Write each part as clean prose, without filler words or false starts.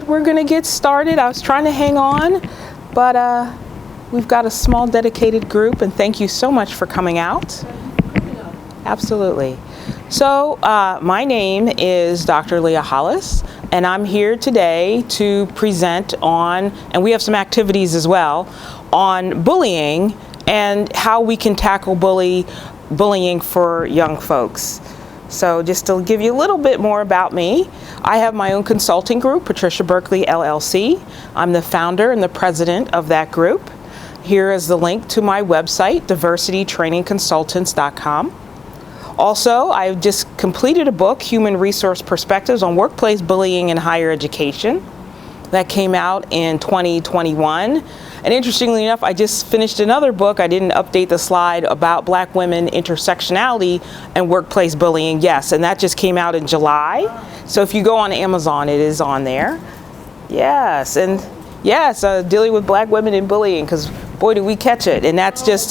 right, we're going to get started. I was trying to hang on, but we've got a small dedicated group, and thank you so much for coming out. Absolutely. So my name is Dr. Leah Hollis, and I'm here today to present on, and we have some activities as well, on bullying and how we can tackle bullying for young folks. So just to give you a little bit more about me, I have my own consulting group, Patricia Berkly, LLC. I'm the founder and the president of that group. Here is the link to my website, diversitytrainingconsultants.com. Also, I've just completed a book, Human Resource Perspectives on Workplace Bullying in Higher Education. That came out in 2021. And interestingly enough, I just finished another book. I didn't update the slide about Black women, intersectionality, and workplace bullying. Yes, and that just came out in July. So if you go on Amazon, it is on there. Yes, and yes, dealing with Black women and bullying, because boy, do we catch it. And that's just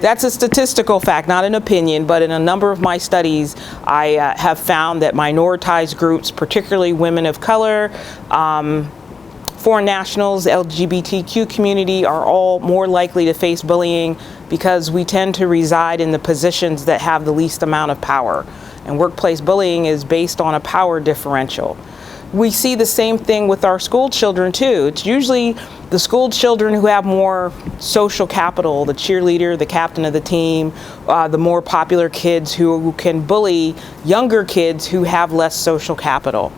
that's a statistical fact, not an opinion, but in a number of my studies, I have found that minoritized groups, particularly women of color, foreign nationals, LGBTQ community, are all more likely to face bullying because we tend to reside in the positions that have the least amount of power. And workplace bullying is based on a power differential. We see the same thing with our school children too. It's usually the school children who have more social capital, the cheerleader, the captain of the team, the more popular kids who can bully younger kids who have less social capital.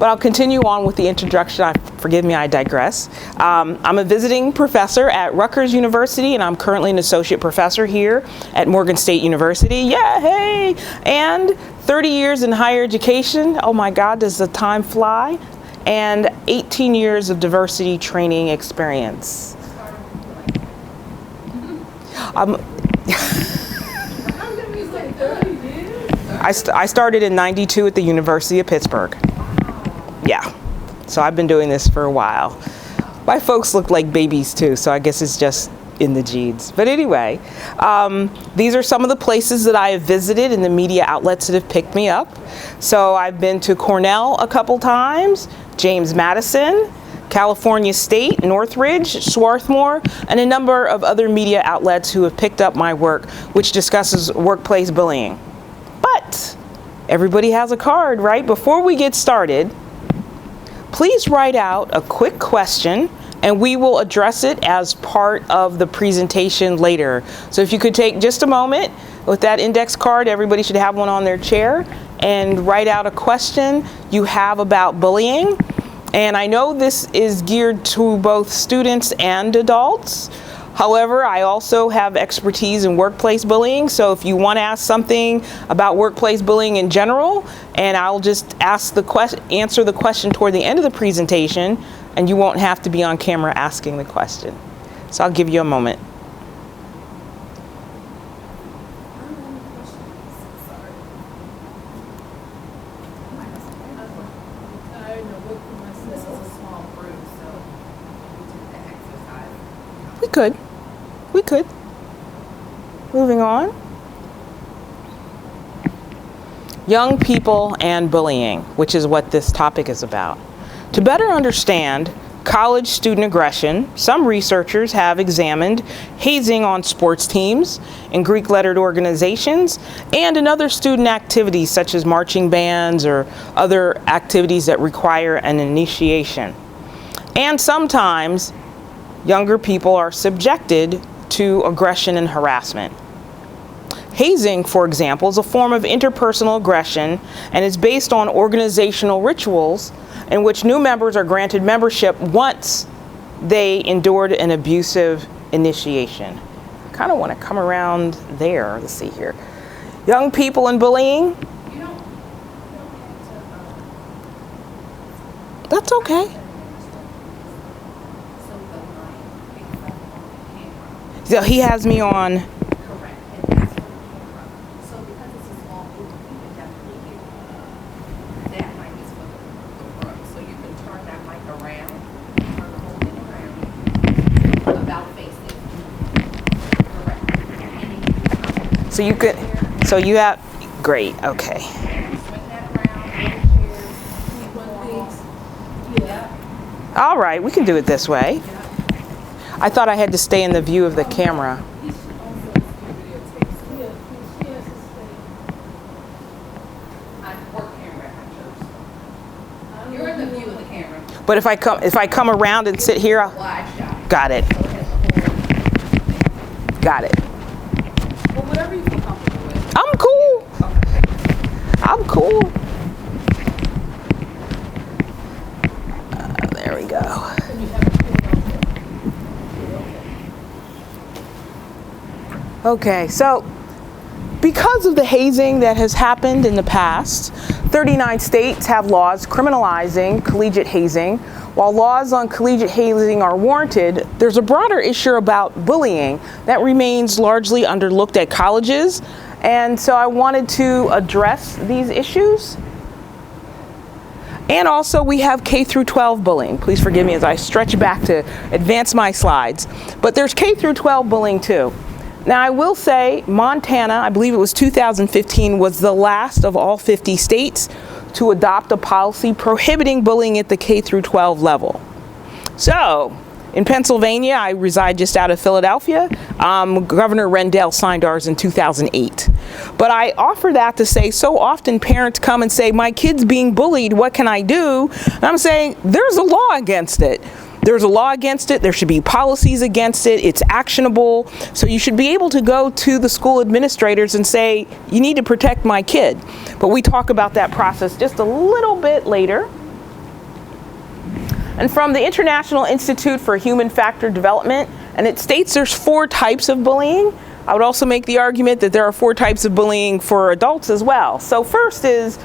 But I'll continue on with the introduction. Forgive me, I digress. I'm a visiting professor at Rutgers University, and I'm currently an associate professor here at Morgan State University. Yeah, hey! And 30 years in higher education. Oh my God, does the time fly? And 18 years of diversity training experience. I started in '92 at the University of Pittsburgh. Yeah, so I've been doing this for a while. My folks look like babies too, so I guess it's just in the genes. But anyway, these are some of the places that I have visited and the media outlets that have picked me up. So I've been to Cornell a couple times, James Madison, California State, Northridge, Swarthmore, and a number of other media outlets who have picked up my work, which discusses workplace bullying. But everybody has a card, right? Before we get started, please write out a quick question and we will address it as part of the presentation later. So if you could take just a moment with that index card, everybody should have one on their chair, and write out a question you have about bullying. And I know this is geared to both students and adults. However, I also have expertise in workplace bullying, so if you want to ask something about workplace bullying in general, and I'll just answer the question toward the end of the presentation, and you won't have to be on camera asking the question. So I'll give you a moment. We could. Moving on. Young people and bullying, which is what this topic is about. To better understand college student aggression, some researchers have examined hazing on sports teams, in Greek-lettered organizations, and in other student activities such as marching bands or other activities that require an initiation. And sometimes younger people are subjected to aggression and harassment. Hazing, for example, is a form of interpersonal aggression and is based on organizational rituals in which new members are granted membership once they endured an abusive initiation. I kind of want to come around there. Let's see here. Young people and bullying. That's okay. So he has me on. Correct. And that's for the camera. So because it's a small group, you can definitely get that mic is for the front. So you can turn that mic around, turn the whole thing around, about face it. Correct. And then you can So you could, so you have, great, okay. swing that around, little chairs, keep one thing. Yeah. All right, we can do it this way. I thought I had to stay in the view of the camera. He should also do videotapes. Yeah, she has to stay. I work camera at church. You're in the view of the camera. But if I come around and sit here, Wide shot. got it. So it has the whole. Got it. Well, whatever you feel comfortable with. I'm cool. Okay. I'm cool. There we go. Okay, so because of the hazing that has happened in the past, 39 states have laws criminalizing collegiate hazing. While laws on collegiate hazing are warranted, there's a broader issue about bullying that remains largely underlooked at colleges. And so I wanted to address these issues. And also we have K through 12 bullying. Please forgive me as I stretch back to advance my slides. But there's K through 12 bullying too. Now I will say Montana, I believe it was 2015, was the last of all 50 states to adopt a policy prohibiting bullying at the K through 12 level. So in Pennsylvania, I reside just out of Philadelphia. Governor Rendell signed ours in 2008. But I offer that to say so often parents come and say, my kid's being bullied, what can I do? And I'm saying there's a law against it. There's a law against it. There should be policies against it. It's actionable. So you should be able to go to the school administrators and say, you need to protect my kid. But we talk about that process just a little bit later. And from the International Institute for Human Factor Development, and it states there's 4 types of bullying. I would also make the argument that there are 4 types of bullying for adults as well. So first is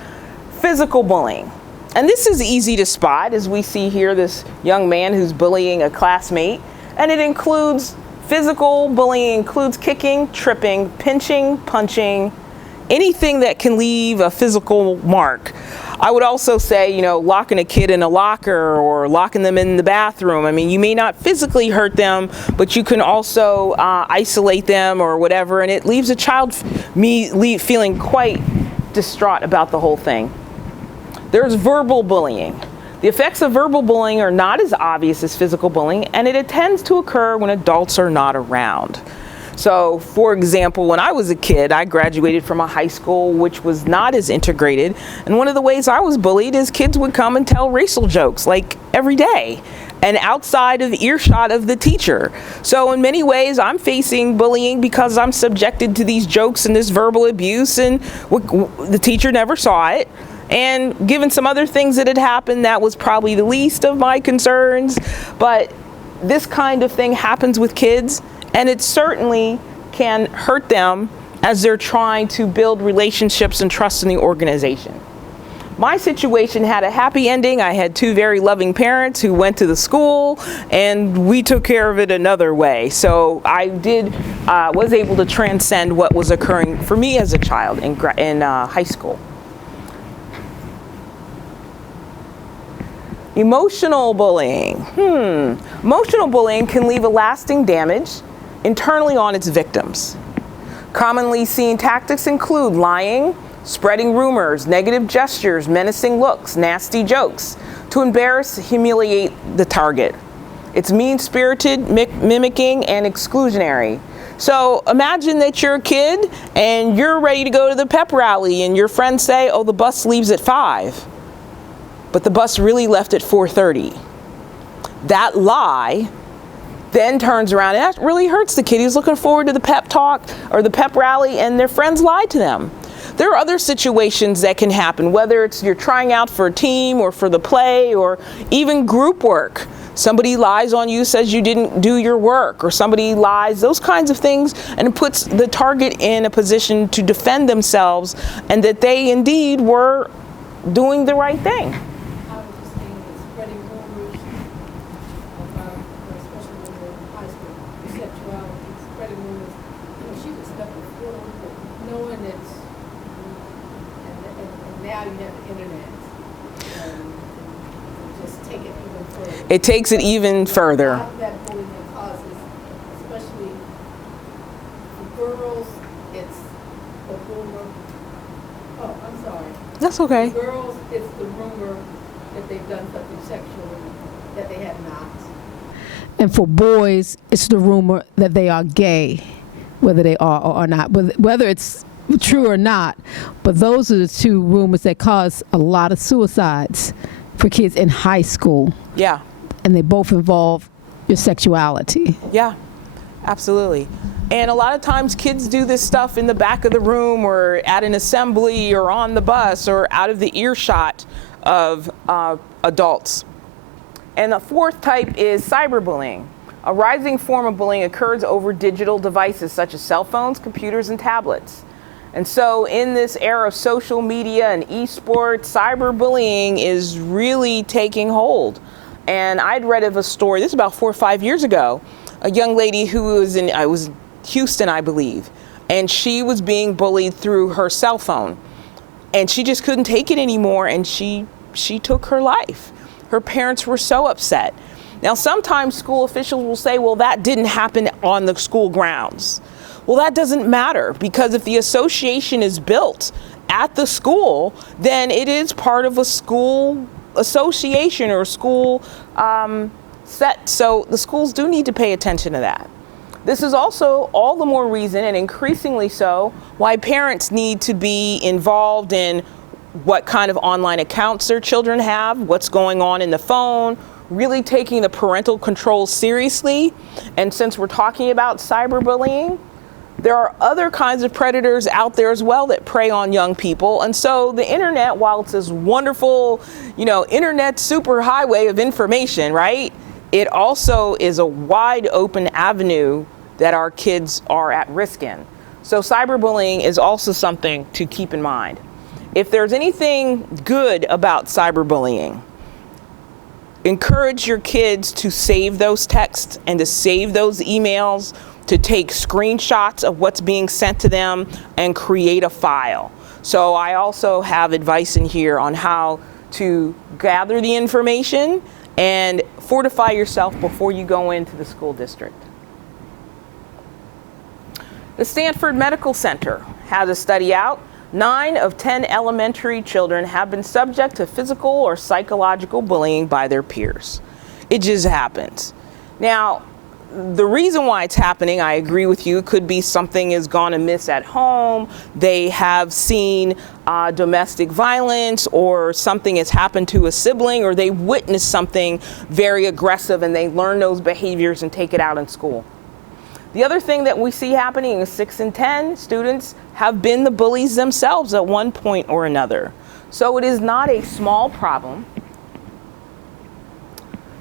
physical bullying. And this is easy to spot, as we see here this young man who's bullying a classmate. And it includes physical bullying, includes kicking, tripping, pinching, punching, anything that can leave a physical mark. I would also say, locking a kid in a locker or locking them in the bathroom. I mean, you may not physically hurt them, but you can also isolate them or whatever, and it leaves a child feeling quite distraught about the whole thing. There's verbal bullying. The effects of verbal bullying are not as obvious as physical bullying, and it tends to occur when adults are not around. So, for example, when I was a kid, I graduated from a high school which was not as integrated, and one of the ways I was bullied is kids would come and tell racial jokes, like every day, and outside of earshot of the teacher. So in many ways, I'm facing bullying because I'm subjected to these jokes and this verbal abuse, and the teacher never saw it. And given some other things that had happened, that was probably the least of my concerns. But this kind of thing happens with kids, and it certainly can hurt them as they're trying to build relationships and trust in the organization. My situation had a happy ending. I had 2 very loving parents who went to the school, and we took care of it another way. So I was able to transcend what was occurring for me as a child in high school. Emotional bullying. Emotional bullying can leave a lasting damage internally on its victims. Commonly seen tactics include lying, spreading rumors, negative gestures, menacing looks, nasty jokes to embarrass, humiliate the target. It's mean-spirited, mimicking, and exclusionary. So imagine that you're a kid and you're ready to go to the pep rally and your friends say, oh, the bus leaves at 5. But the bus really left at 4:30. That lie then turns around, and that really hurts the kid who's looking forward to the pep talk or the pep rally, and their friends lied to them. There are other situations that can happen, whether it's you're trying out for a team or for the play or even group work. Somebody lies on you, says you didn't do your work, or somebody lies, those kinds of things, and it puts the target in a position to defend themselves and that they indeed were doing the right thing. It takes it even further. That bullying causes, especially for girls, it's the rumor. Oh, I'm sorry. That's okay. For girls, it's the rumor that they've done something sexual that they had not. And for boys, it's the rumor that they are gay, whether they are or are not, but whether it's true or not. But those are the two rumors that cause a lot of suicides for kids in high school. Yeah. And they both involve your sexuality. Yeah, absolutely. And a lot of times kids do this stuff in the back of the room or at an assembly or on the bus or out of the earshot of adults. And the fourth type is cyberbullying. A rising form of bullying occurs over digital devices such as cell phones, computers, and tablets. And so in this era of social media and esports, cyberbullying is really taking hold. And I'd read of a story, this is about 4 or 5 years ago, a young lady who was in Houston, I believe, and she was being bullied through her cell phone. And she just couldn't take it anymore, and she took her life. Her parents were so upset. Now, sometimes school officials will say, well, that didn't happen on the school grounds. Well, that doesn't matter, because if the association is built at the school, then it is part of a school association or a school set. So the schools do need to pay attention to that. This is also all the more reason, and increasingly so, why parents need to be involved in what kind of online accounts their children have, what's going on in the phone, really taking the parental control seriously. And since we're talking about cyberbullying, there are other kinds of predators out there as well that prey on young people. And so the internet, while it's this wonderful, internet superhighway of information, right? It also is a wide open avenue that our kids are at risk in. So cyberbullying is also something to keep in mind. If there's anything good about cyberbullying, encourage your kids to save those texts and to save those emails, to take screenshots of what's being sent to them and create a file. So I also have advice in here on how to gather the information and fortify yourself before you go into the school district. The Stanford Medical Center has a study out. 9 of 10 elementary children have been subject to physical or psychological bullying by their peers. It just happens. Now, the reason why it's happening, I agree with you, could be something has gone amiss at home, they have seen domestic violence, or something has happened to a sibling, or they witnessed something very aggressive and they learn those behaviors and take it out in school. The other thing that we see happening is 6 in 10 students have been the bullies themselves at one point or another. So it is not a small problem.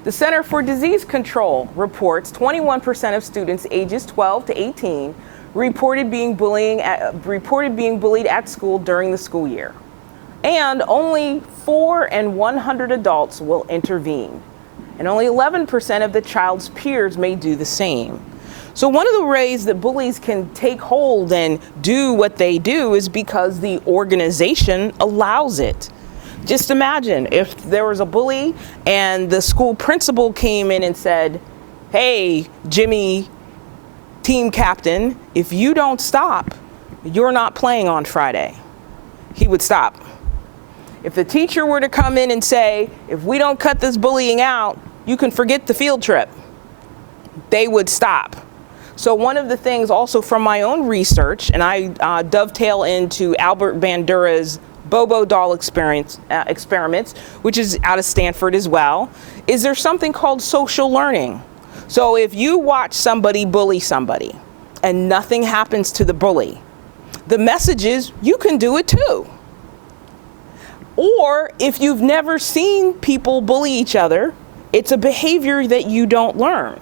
The Center for Disease Control reports 21% of students ages 12 to 18 reported being bullied at school during the school year. And only 4 in 100 adults will intervene. And only 11% of the child's peers may do the same. So one of the ways that bullies can take hold and do what they do is because the organization allows it. Just imagine if there was a bully and the school principal came in and said, hey, Jimmy, team captain, if you don't stop, you're not playing on Friday. He would stop. If the teacher were to come in and say, if we don't cut this bullying out, you can forget the field trip, they would stop. So one of the things also from my own research, and I dovetail into Albert Bandura's Bobo doll experiments, which is out of Stanford as well, is there's something called social learning. So if you watch somebody bully somebody and nothing happens to the bully, the message is you can do it too. Or if you've never seen people bully each other, it's a behavior that you don't learn.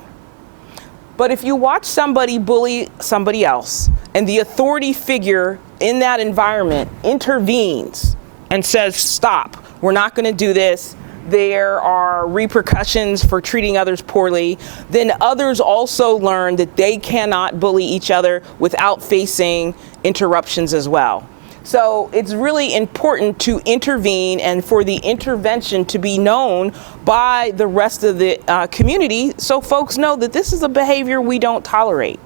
But if you watch somebody bully somebody else and the authority figure in that environment intervenes and says, stop, we're not going to do this, there are repercussions for treating others poorly, then others also learn that they cannot bully each other without facing interruptions as well. So it's really important to intervene and for the intervention to be known by the rest of the community so folks know that this is a behavior we don't tolerate.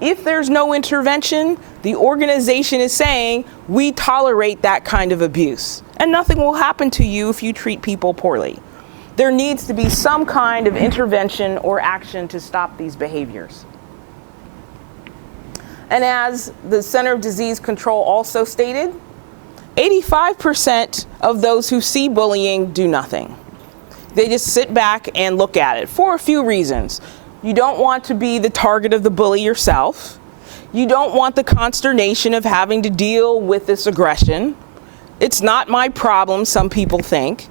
If there's no intervention, the organization is saying we tolerate that kind of abuse and nothing will happen to you if you treat people poorly. there needs to be some kind of intervention or action to stop these behaviors. And as the Center of Disease Control also stated, 85% of those who see bullying do nothing. They just sit back and look at it for a few reasons. You don't want to be the target of the bully yourself. You don't want the consternation of having to deal with this aggression. It's not my problem, some people think.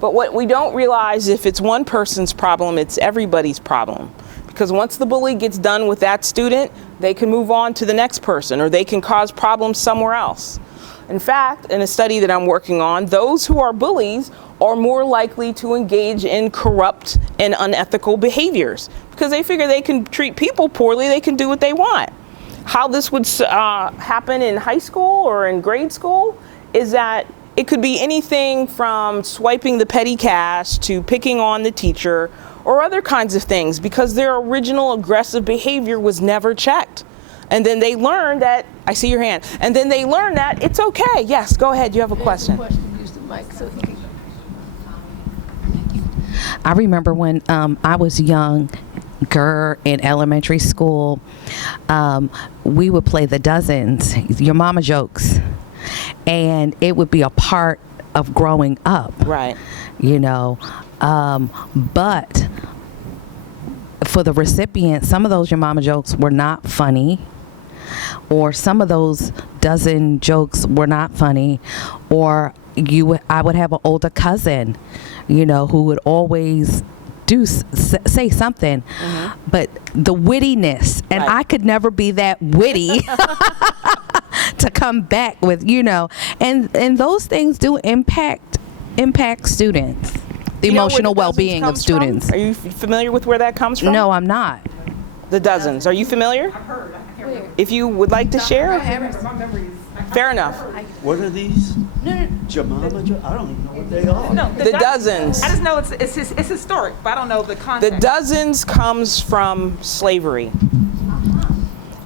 But what we don't realize, if it's one person's problem, it's everybody's problem. Because once the bully gets done with that student, they can move on to the next person, or they can cause problems somewhere else. In fact, in a study that I'm working on, those who are bullies are more likely to engage in corrupt and unethical behaviors because they figure they can treat people poorly, they can do what they want. How this would happen in high school or in grade school is that it could be anything from swiping the petty cash to picking on the teacher or other kinds of things because their original aggressive behavior was never checked. And then they learn that, I see your hand, and then they learn that it's okay. Yes, go ahead, you have a question. Use the mic so he can. I remember when I was young, in elementary school, we would play the dozens, your mama jokes, and it would be a part of growing up. Right. You know, but for the recipient, some of those your mama jokes were not funny, or some of those dozen jokes were not funny, or I would have an older cousin, you know, who would always say something, but the wittiness, and right. I could never be that witty to come back with, you know, and those things do impact students, the emotional well-being of students. Are you familiar with where that comes from? No, I'm not. The dozens. Are you familiar? I've heard. I can't remember. If you would like to share, My memory is. fair enough. What are these? Jemima? I don't even know what they are. No, The dozens. I just know it's historic, but I don't know the The context. dozens comes from slavery.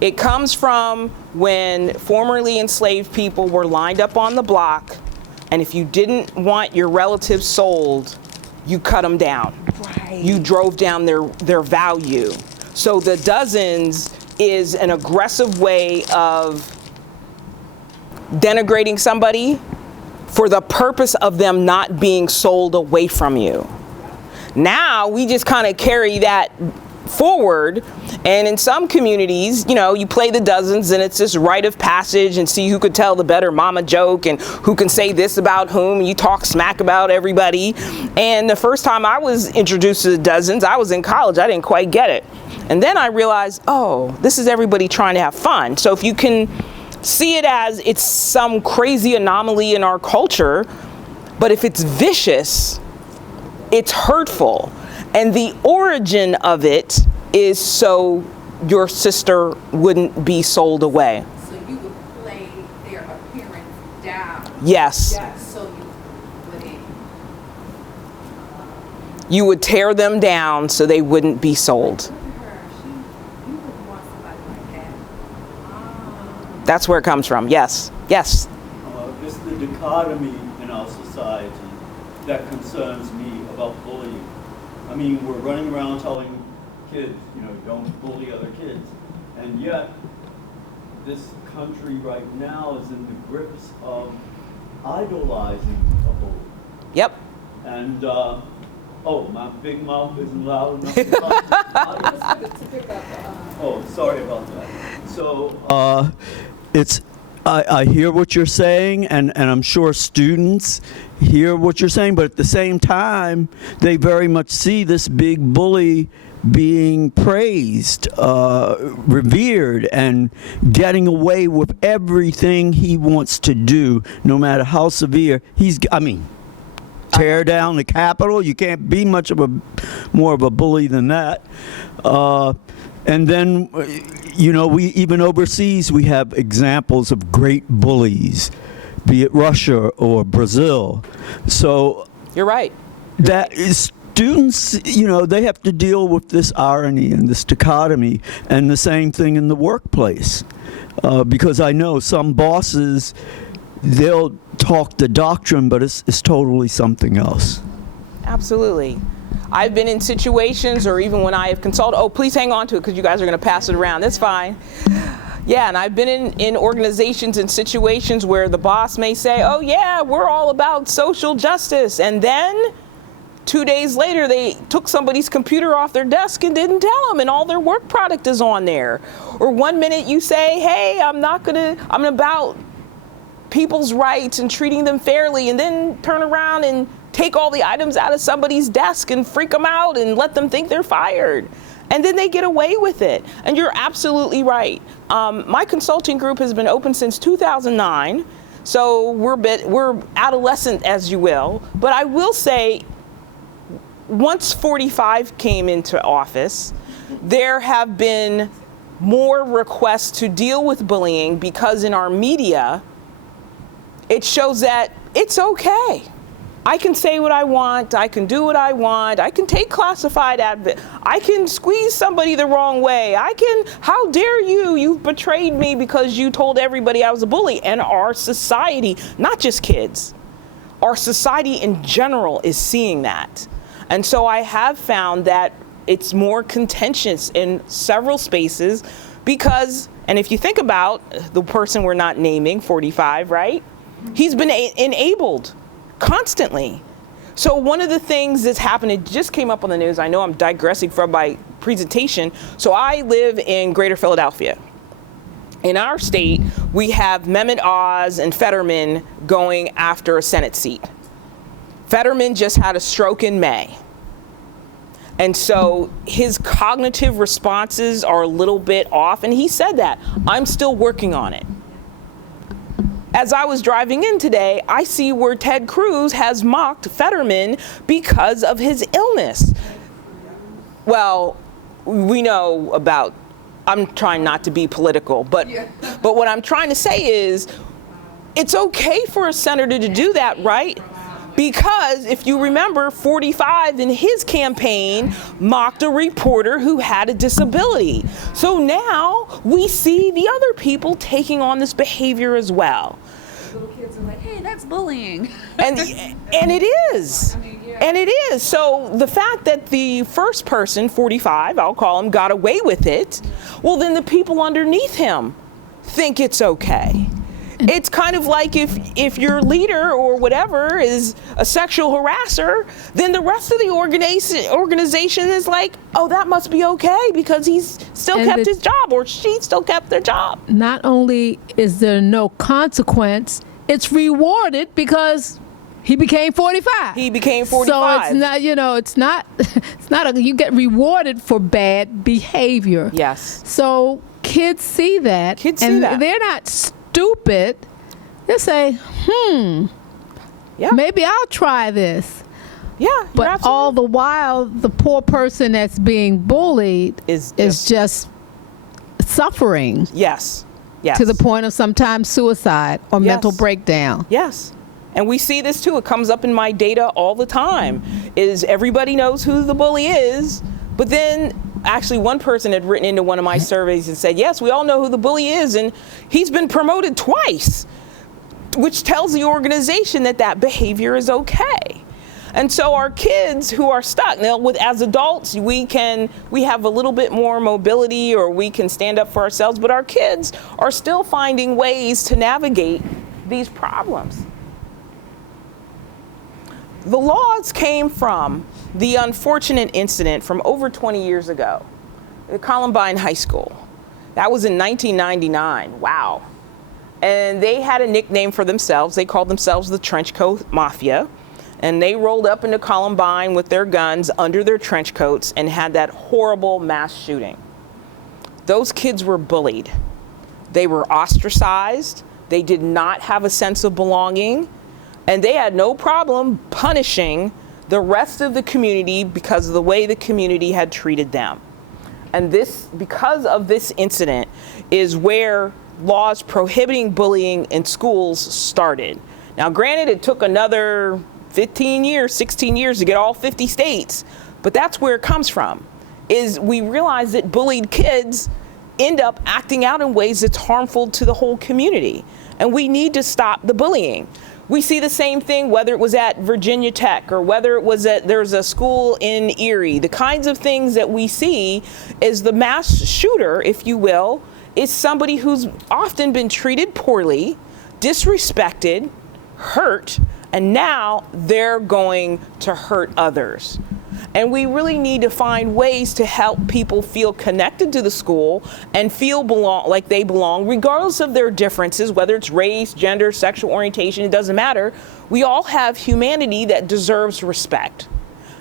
It comes from when formerly enslaved people were lined up on the block, and if you didn't want your relatives sold, you cut them down. Right. You drove down their value. So the dozens is an aggressive way of denigrating somebody for the purpose of them not being sold away from you. Now we just kind of carry that forward, and in some communities, you know, you play the dozens and it's this rite of passage and see who could tell the better mama joke and who can say this about whom, and you talk smack about everybody. And the first time I was introduced to the dozens, I was in college, I didn't quite get it. And then I realized, oh, this is everybody trying to have fun. So if you can see it as it's some crazy anomaly in our culture, but if it's vicious, it's hurtful. And the origin of it is so your sister wouldn't be sold away. So you would play their appearance down. Yes. So you wouldn't. You would tear them down so they wouldn't be sold. You wouldn't want somebody like that. That's where it comes from. Yes. Yes. It's the dichotomy in our society that concerns me about bullying. I mean, we're running around telling kids, you know, don't bully other kids. And yet, this country right now is in the grips of idolizing a bully. Yep. And, oh, my big mouth isn't loud enough to talk. Oh, sorry about that. So, I hear what you're saying, and I'm sure students hear what you're saying, but at the same time, they very much see this big bully being praised, revered, and getting away with everything he wants to do, no matter how severe. Tear down the Capitol. You can't be much of more of a bully than that. And then, you know, we even overseas, we have examples of great bullies, be it Russia or Brazil. So You're right. that is, students, you know, they have to deal with this irony and this dichotomy, and the same thing in the workplace. Because I know some bosses, they'll talk the doctrine, but it's totally something else. Absolutely. I've been in situations, or even when I have consulted, oh, please hang on to it because you guys are going to pass it around. That's fine. Yeah, and I've been in organizations and situations where the boss may say, oh yeah, we're all about social justice. And then 2 days later, they took somebody's computer off their desk and didn't tell them, and all their work product is on there. Or 1 minute you say, hey, I'm about people's rights and treating them fairly, and then turn around and take all the items out of somebody's desk and freak them out and let them think they're fired. And then they get away with it. And you're absolutely right. My consulting group has been open since 2009. So we're adolescent, as you will. But I will say, once 45 came into office, there have been more requests to deal with bullying because in our media, it shows that it's okay. I can say what I want, I can do what I want, I can take classified advice, I can squeeze somebody the wrong way, how dare you, you've betrayed me because you told everybody I was a bully. And our society, not just kids, our society in general is seeing that. And so I have found that it's more contentious in several spaces because, and if you think about the person we're not naming, 45, right? He's been enabled constantly. So one of the things that's happened, it just came up on the news. I know I'm digressing from my presentation. So I live in Greater Philadelphia. In our state, we have Mehmet Oz and Fetterman going after a Senate seat. Fetterman just had a stroke in May. And so his cognitive responses are a little bit off. And he said that. I'm still working on it. As I was driving in today, I see where Ted Cruz has mocked Fetterman because of his illness. Well, we know about, I'm trying not to be political, but what I'm trying to say is it's okay for a senator to do that, right? Because if you remember, 45 in his campaign mocked a reporter who had a disability. So now we see the other people taking on this behavior as well. Little kids are like, hey, that's bullying. And it is. And it is. So the fact that the first person, 45, I'll call him, got away with it, well, then the people underneath him think it's okay. It's kind of like if your leader or whatever is a sexual harasser, then the rest of the organization is like, oh, that must be okay because he's still kept his job or she still kept their job. Not only is there no consequence, it's rewarded because he became 45. He became 45. So it's not, it's not you get rewarded for bad behavior. Yes. So kids see that. They're not stupid. They say, maybe I'll try this. Yeah, but all the while, the poor person that's being bullied is just suffering. Yes. To the point of sometimes suicide or mental breakdown. Yes. And we see this too. It comes up in my data all the time. Is everybody knows who the bully is, but then actually one person had written into one of my surveys and said, yes, we all know who the bully is, and he's been promoted twice, which tells the organization that behavior is okay. And so our kids who are stuck, now as adults, we have a little bit more mobility or we can stand up for ourselves, but our kids are still finding ways to navigate these problems. The laws came from the unfortunate incident from over 20 years ago, at Columbine High School. That was in 1999. Wow. And they had a nickname for themselves. They called themselves the Trench Coat Mafia. And they rolled up into Columbine with their guns under their trench coats and had that horrible mass shooting. Those kids were bullied. They were ostracized. They did not have a sense of belonging. And they had no problem punishing the rest of the community because of the way the community had treated them. And this, because of this incident, is where laws prohibiting bullying in schools started. Now, granted, it took another 15 years, 16 years to get all 50 states, but that's where it comes from, is we realize that bullied kids end up acting out in ways that's harmful to the whole community. And we need to stop the bullying. We see the same thing whether it was at Virginia Tech or whether it was there's a school in Erie. The kinds of things that we see is the mass shooter, if you will, is somebody who's often been treated poorly, disrespected, hurt, and now they're going to hurt others. And we really need to find ways to help people feel connected to the school and feel like they belong, regardless of their differences, whether it's race, gender, sexual orientation, it doesn't matter. We all have humanity that deserves respect.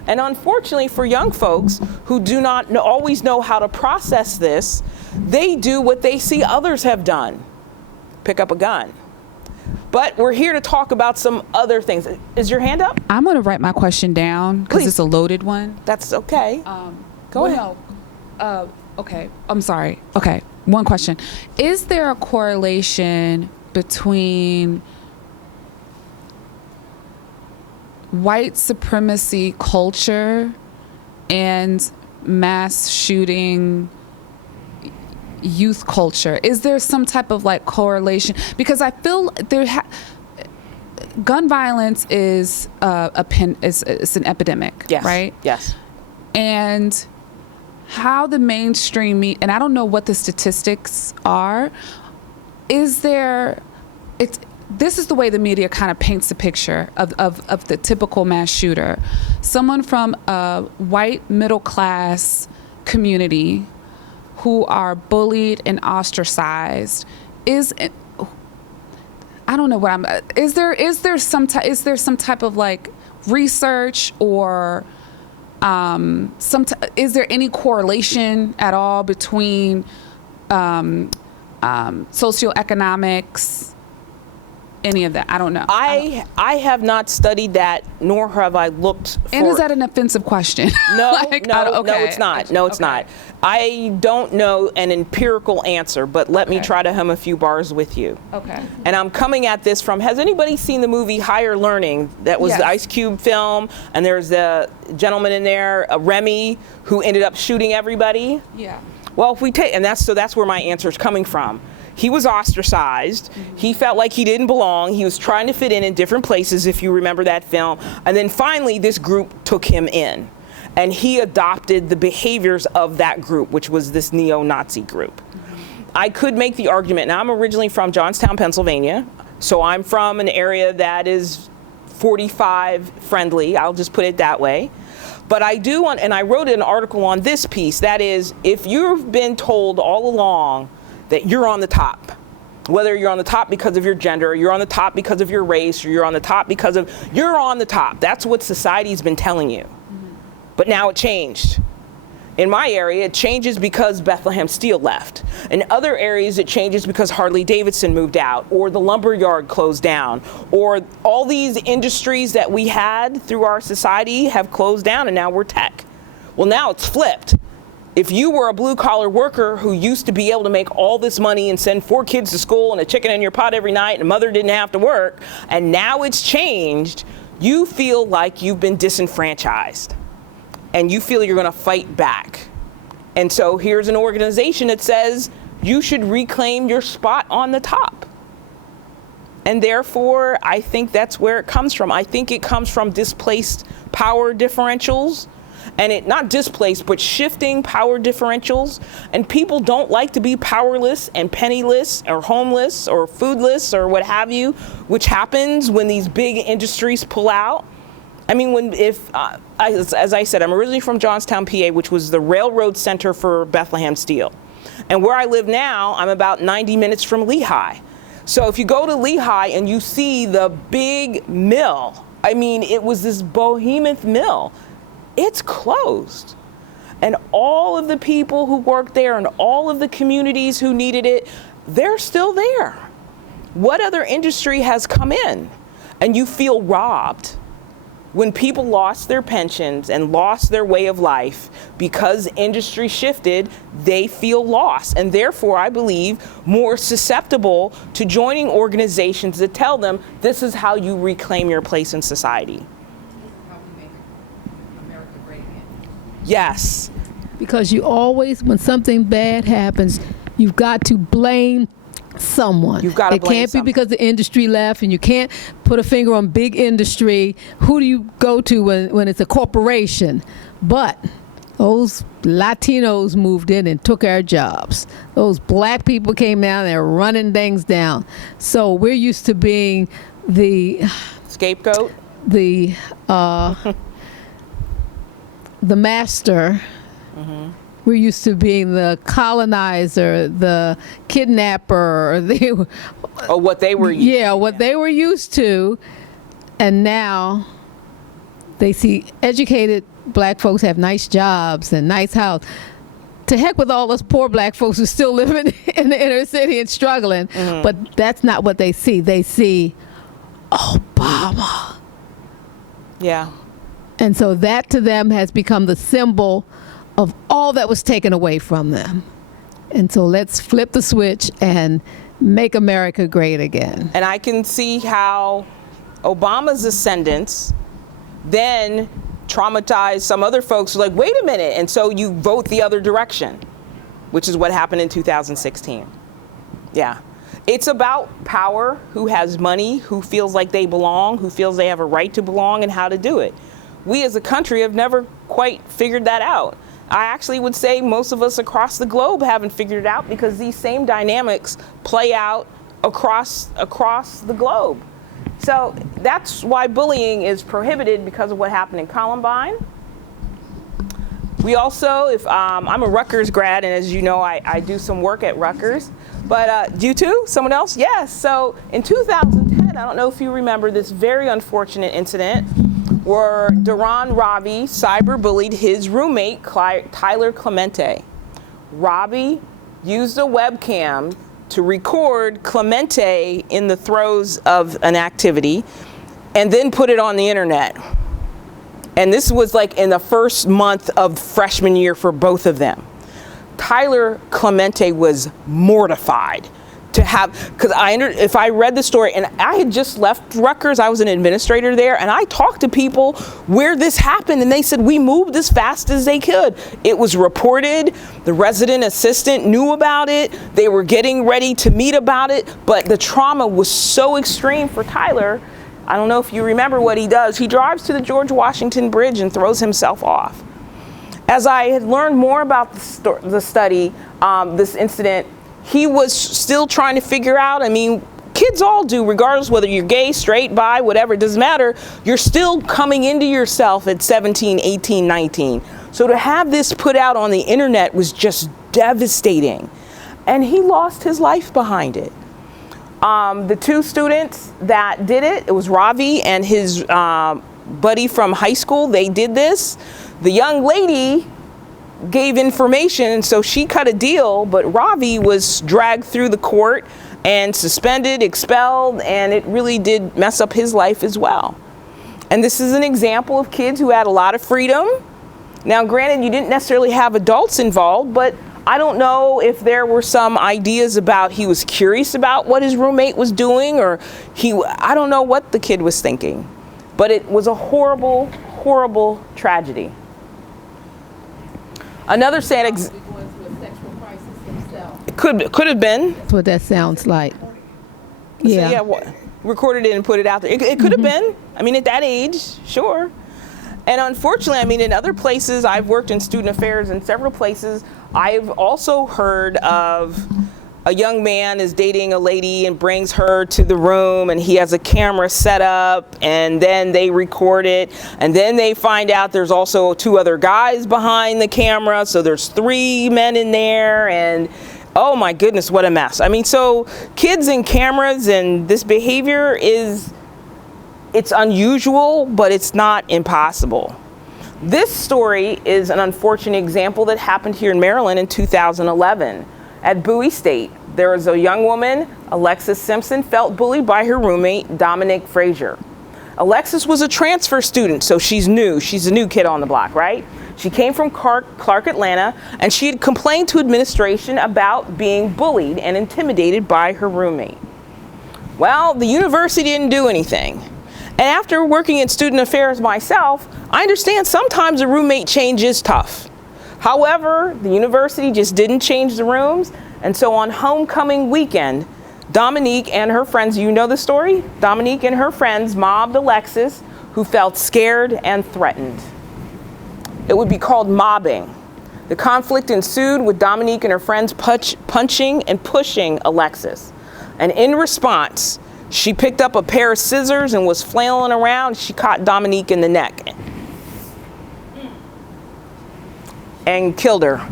And unfortunately for young folks who do not always know how to process this, they do what they see others have done, pick up a gun. But we're here to talk about some other things. Is your hand up? I'm going to write my question down because it's a loaded one. That's okay. Go ahead. Okay. I'm sorry. Okay. One question. Is there a correlation between white supremacy culture and mass shooting youth culture? Is there some type of like correlation? Because I feel gun violence is it's an epidemic, Yes. right? Yes. And how the mainstream and I don't know what the statistics are. This is the way the media kind of paints the picture of the typical mass shooter. Someone from a white middle class community who are bullied and ostracized. I don't know what is there some type of like research or is there any correlation at all between socioeconomics, any of that? I don't know. I have not studied that, nor have I looked for... And is that an offensive question? No, Like, no, it's not. No, it's not. I don't know an empirical answer, but let me try to hum a few bars with you. Okay. And I'm coming at this from, has anybody seen the movie Higher Learning? That was the Ice Cube film, and there's a gentleman in there, Remy, who ended up shooting everybody. Yeah. Well, if we take, and that's where my answer is coming from. He was ostracized. Mm-hmm. He felt like he didn't belong. He was trying to fit in different places, if you remember that film. And then finally, this group took him in. And he adopted the behaviors of that group, which was this neo-Nazi group. Mm-hmm. I could make the argument, now I'm originally from Johnstown, Pennsylvania. So I'm from an area that is 45 friendly. I'll just put it that way. But I do want, and I wrote an article on this piece, that is, if you've been told all along that you're on the top, whether you're on the top because of your gender, you're on the top because of your race, or you're on the top because of, you're on the top. That's what society's been telling you. Mm-hmm. But now it changed. In my area, it changes because Bethlehem Steel left. In other areas, it changes because Harley-Davidson moved out, or the lumber yard closed down, or all these industries that we had through our society have closed down, and now we're tech. Well, now it's flipped. If you were a blue-collar worker who used to be able to make all this money and send 4 kids to school and a chicken in your pot every night and a mother didn't have to work, and now it's changed, you feel like you've been disenfranchised. And you feel you're going to fight back. And so here's an organization that says you should reclaim your spot on the top. And therefore, I think that's where it comes from. I think it comes from displaced power differentials. And it not displaced, but shifting power differentials. And people don't like to be powerless and penniless or homeless or foodless or what have you, which happens when these big industries pull out. I mean, as I said, I'm originally from Johnstown, PA, which was the railroad center for Bethlehem Steel. And where I live now, I'm about 90 minutes from Lehigh. So if you go to Lehigh and you see the big mill, I mean, it was this behemoth mill. It's closed. And all of the people who worked there and all of the communities who needed it, they're still there. What other industry has come in? And you feel robbed. When people lost their pensions and lost their way of life because industry shifted, they feel lost. And therefore, I believe, more susceptible to joining organizations that tell them this is how you reclaim your place in society. How we make America great again. Yes. Because you always, when something bad happens, you've got to blame someone. You've gotta It blame can't be someone. because the industry left, and you can't put a finger on big industry. Who do you go to when it's a corporation? But those Latinos moved in and took our jobs. Those black people came down, they're running things down. So we're used to being the Scapegoat. the master. We're used to being the colonizer, the kidnapper, Or what they were. what they were used to. And now they see educated black folks have nice jobs and nice house. To heck with all us poor black folks who still living in the inner city and struggling. But that's not what they see. They see Obama. Yeah. And so that to them has become the symbol of all that was taken away from them. And so let's flip the switch and make America great again. And I can see how Obama's ascendance then traumatized some other folks who are like, wait a minute. And so you vote the other direction, which is what happened in 2016. Yeah. It's about power, who has money, who feels like they belong, who feels they have a right to belong, and how to do it. We as a country have never quite figured that out. I actually would say most of us across the globe haven't figured it out because these same dynamics play out across the globe. So that's why bullying is prohibited, because of what happened in Columbine. We also, if I'm a Rutgers grad, and as you know, I do some work at Rutgers. But you too? Someone else? Yes. So in 2010, I don't know if you remember this very unfortunate incident where Daron Ravi cyberbullied his roommate, Tyler Clemente. Ravi used a webcam to record Clemente in the throes of an activity and then put it on the internet. And this was like in the first month of freshman year for both of them. Tyler Clemente was mortified to have, because if I read the story, and I had just left Rutgers, I was an administrator there, and I talked to people where this happened, and they said we moved as fast as they could. It was reported, the resident assistant knew about it, they were getting ready to meet about it, but the trauma was so extreme for Tyler. I don't know if you remember what he does. He drives to the George Washington Bridge and throws himself off. As I had learned more about the study, this incident, he was still trying to figure out, I mean, kids all do, regardless whether you're gay, straight, bi, whatever, it doesn't matter. You're still coming into yourself at 17, 18, 19. So to have this put out on the internet was just devastating. And he lost his life behind it. The two students that did it, it was Ravi and his buddy from high school, they did this. The young lady gave information, so she cut a deal, but Ravi was dragged through the court and suspended, expelled, and it really did mess up his life as well. And this is an example of kids who had a lot of freedom. Now, granted, you didn't necessarily have adults involved, but I don't know if there were some ideas about he was curious about what his roommate was doing, or I don't know what the kid was thinking. But it was a horrible, horrible tragedy. Another sad it could have been. That's what that sounds like. Yeah. So, yeah, recorded it and put it out there. It could have been. I mean, at that age, sure. And unfortunately, I mean, in other places, I've worked in student affairs in several places. I've also heard of a young man is dating a lady and brings her to the room, and he has a camera set up, and then they record it, and then they find out there's also two other guys behind the camera, so there's 3 men in there, and oh my goodness, what a mess. I mean, so kids and cameras and this behavior it's unusual, but it's not impossible. This story is an unfortunate example that happened here in Maryland in 2011. At Bowie State, there was a young woman, Alexis Simpson, felt bullied by her roommate, Dominic Frazier. Alexis was a transfer student, so she's new. She's a new kid on the block, right? She came from Clark, Atlanta, and she had complained to administration about being bullied and intimidated by her roommate. Well, the university didn't do anything. And after working in student affairs myself, I understand sometimes a roommate change is tough. However, the university just didn't change the rooms, and so on homecoming weekend, Dominique and her friends, you know the story? Dominique and her friends mobbed Alexis, who felt scared and threatened. It would be called mobbing. The conflict ensued with Dominique and her friends punching and pushing Alexis. And in response, she picked up a pair of scissors and was flailing around. She caught Dominique in the neck and killed her.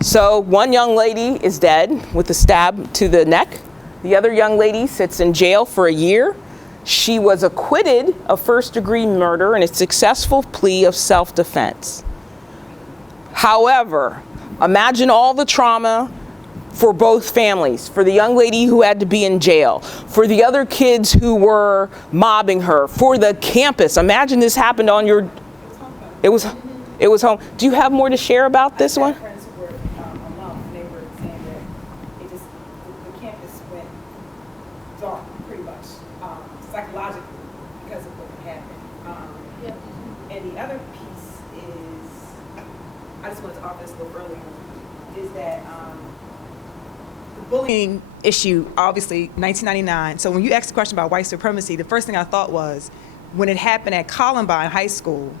So one young lady is dead with a stab to the neck. The other young lady sits in jail for a year. She was acquitted of first-degree murder in a successful plea of self-defense. However, imagine all the trauma for both families, for the young lady who had to be in jail, for the other kids who were mobbing her, for the campus. Imagine this happened on your, it was home. Do you have more to share about this one? Friends who were alone, they were saying that it just, the campus went dark pretty much, psychologically, because of what happened. And the other piece is, I just wanted to offer this a little earlier, is that the bullying issue, obviously, 1999. So when you asked the question about white supremacy, the first thing I thought was, when it happened at Columbine High School,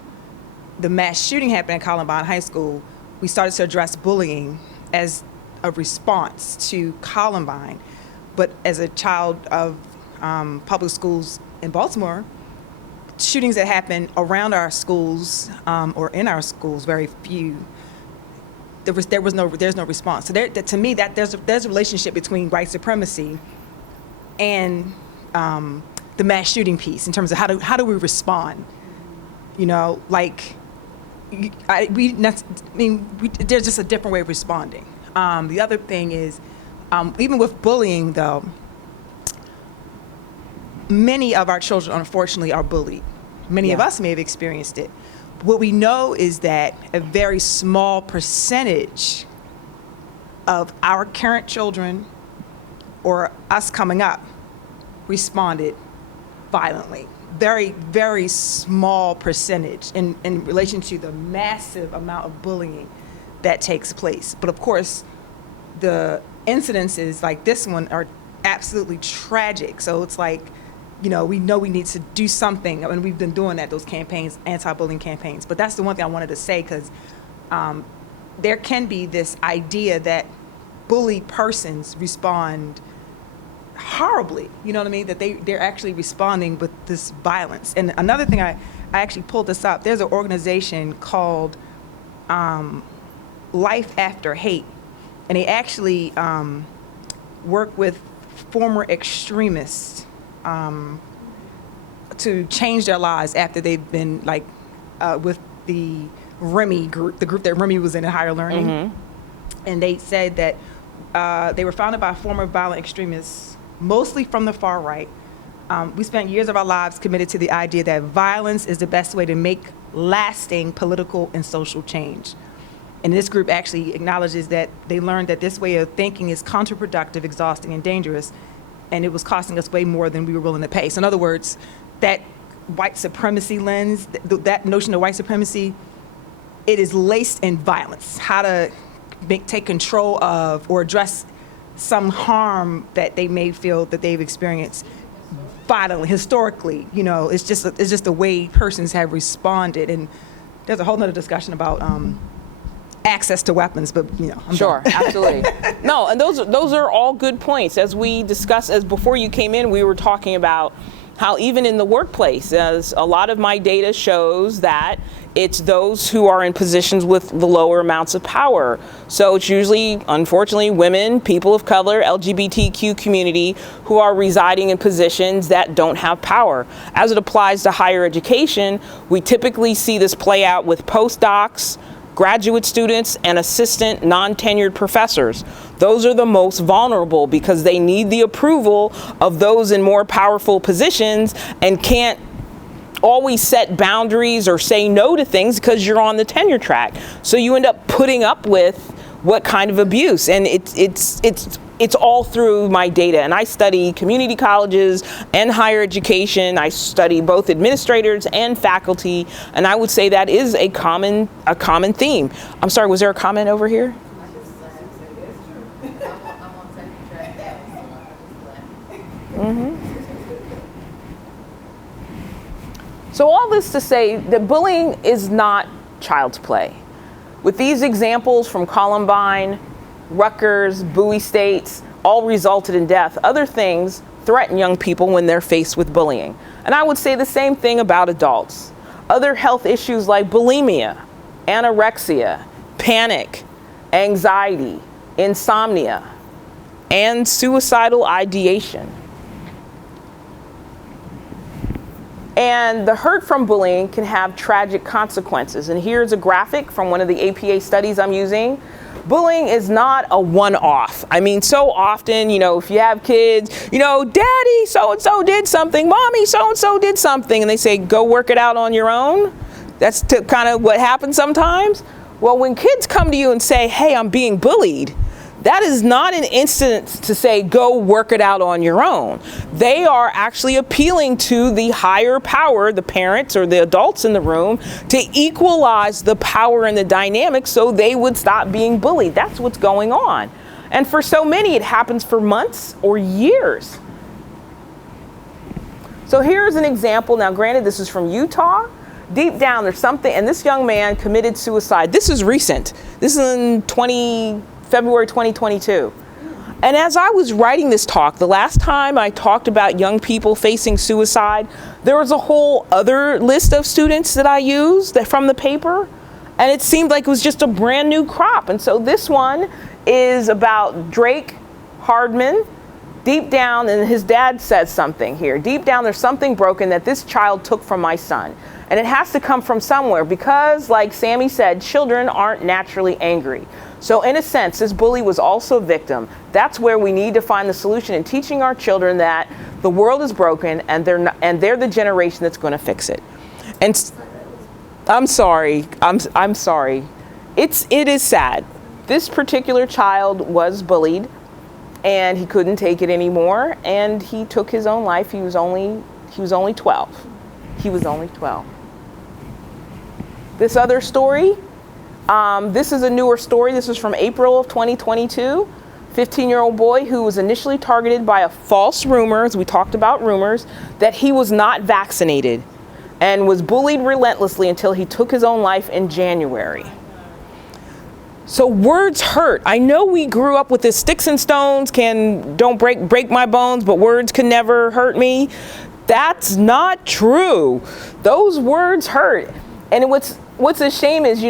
the mass shooting happened at Columbine High School, we started to address bullying as a response to Columbine. But as a child of public schools in Baltimore, shootings that happen around our schools or in our schools, very few, there's no response. So to me, that there's a relationship between white supremacy and the mass shooting piece in terms of how do we respond? You know, like there's just a different way of responding. The other thing is, even with bullying, though, many of our children, unfortunately, are bullied. Many of us may have experienced it. What we know is that a very small percentage of our current children or us coming up responded violently. Very, very small percentage in relation to the massive amount of bullying that takes place. But of course, the incidences like this one are absolutely tragic. So it's like, you know we need to do something. I mean, we've been doing that, those campaigns, anti-bullying campaigns. But that's the one thing I wanted to say, because there can be this idea that bullied persons respond horribly, you know what I mean? That they're actually responding with this violence. And another thing, I actually pulled this up. There's an organization called Life After Hate, and they actually work with former extremists to change their lives after they've been with the Remy group, the group that Remy was in higher learning. Mm-hmm. And they said that they were founded by former violent extremists, mostly from the far right. We spent years of our lives committed to the idea that violence is the best way to make lasting political and social change. And this group actually acknowledges that they learned that this way of thinking is counterproductive, exhausting, and dangerous, and it was costing us way more than we were willing to pay. So in other words, that white supremacy lens, that notion of white supremacy, it is laced in violence. How to take control of or address some harm that they may feel that they've experienced violently, historically. You know, it's just the way persons have responded. And there's a whole nother discussion about access to weapons, but I'm sure, done. Absolutely. No, and those are all good points. As we discussed, as before you came in, we were talking about how even in the workplace, as a lot of my data shows that it's those who are in positions with the lower amounts of power. So it's usually, unfortunately, women, people of color, LGBTQ community who are residing in positions that don't have power. As it applies to higher education, we typically see this play out with postdocs, graduate students, and assistant non-tenured professors. Those are the most vulnerable because they need the approval of those in more powerful positions and can't always set boundaries or say no to things because you're on the tenure track. So you end up putting up with what kind of abuse, and it's all through my data. And I study community colleges and higher education. I study both administrators and faculty, and I would say that is a common theme. I'm sorry, was there a comment over here? So all this to say that bullying is not child's play. With these examples from Columbine, Rutgers, Bowie states, all resulted in death, other things threaten young people when they're faced with bullying. And I would say the same thing about adults. Other health issues like bulimia, anorexia, panic, anxiety, insomnia, and suicidal ideation. And the hurt from bullying can have tragic consequences. And here's a graphic from one of the APA studies I'm using. Bullying is not a one-off. I mean, so often, if you have kids, daddy so-and-so did something, mommy so-and-so did something, and they say, go work it out on your own. That's kind of what happens sometimes. Well, when kids come to you and say, hey, I'm being bullied, that is not an instance to say, go work it out on your own. They are actually appealing to the higher power, the parents or the adults in the room, to equalize the power and the dynamics so they would stop being bullied. That's what's going on. And for so many, it happens for months or years. So here's an example. Now, granted, this is from Utah. Deep down, there's something, and this young man committed suicide. This is recent. This is in February 2022. And as I was writing this talk, the last time I talked about young people facing suicide, there was a whole other list of students that I used from the paper, and it seemed like it was just a brand new crop. And so this one is about Drake Hardman. Deep down, and his dad says something here, deep down there's something broken that this child took from my son. And it has to come from somewhere because, like Sammy said, children aren't naturally angry. So in a sense, this bully was also a victim. That's where we need to find the solution in teaching our children that the world is broken and they're the generation that's going to fix it. And I'm sorry. I'm sorry. It is sad. This particular child was bullied and he couldn't take it anymore and he took his own life. He was only 12. He was only 12. This other story, this is a newer story. This is from April of 2022. 15-year-old boy who was initially targeted by a false rumor, as we talked about rumors, that he was not vaccinated and was bullied relentlessly until he took his own life in January. So words hurt. I know we grew up with this sticks and stones don't break my bones, but words can never hurt me. That's not true. Those words hurt. And what's a shame is,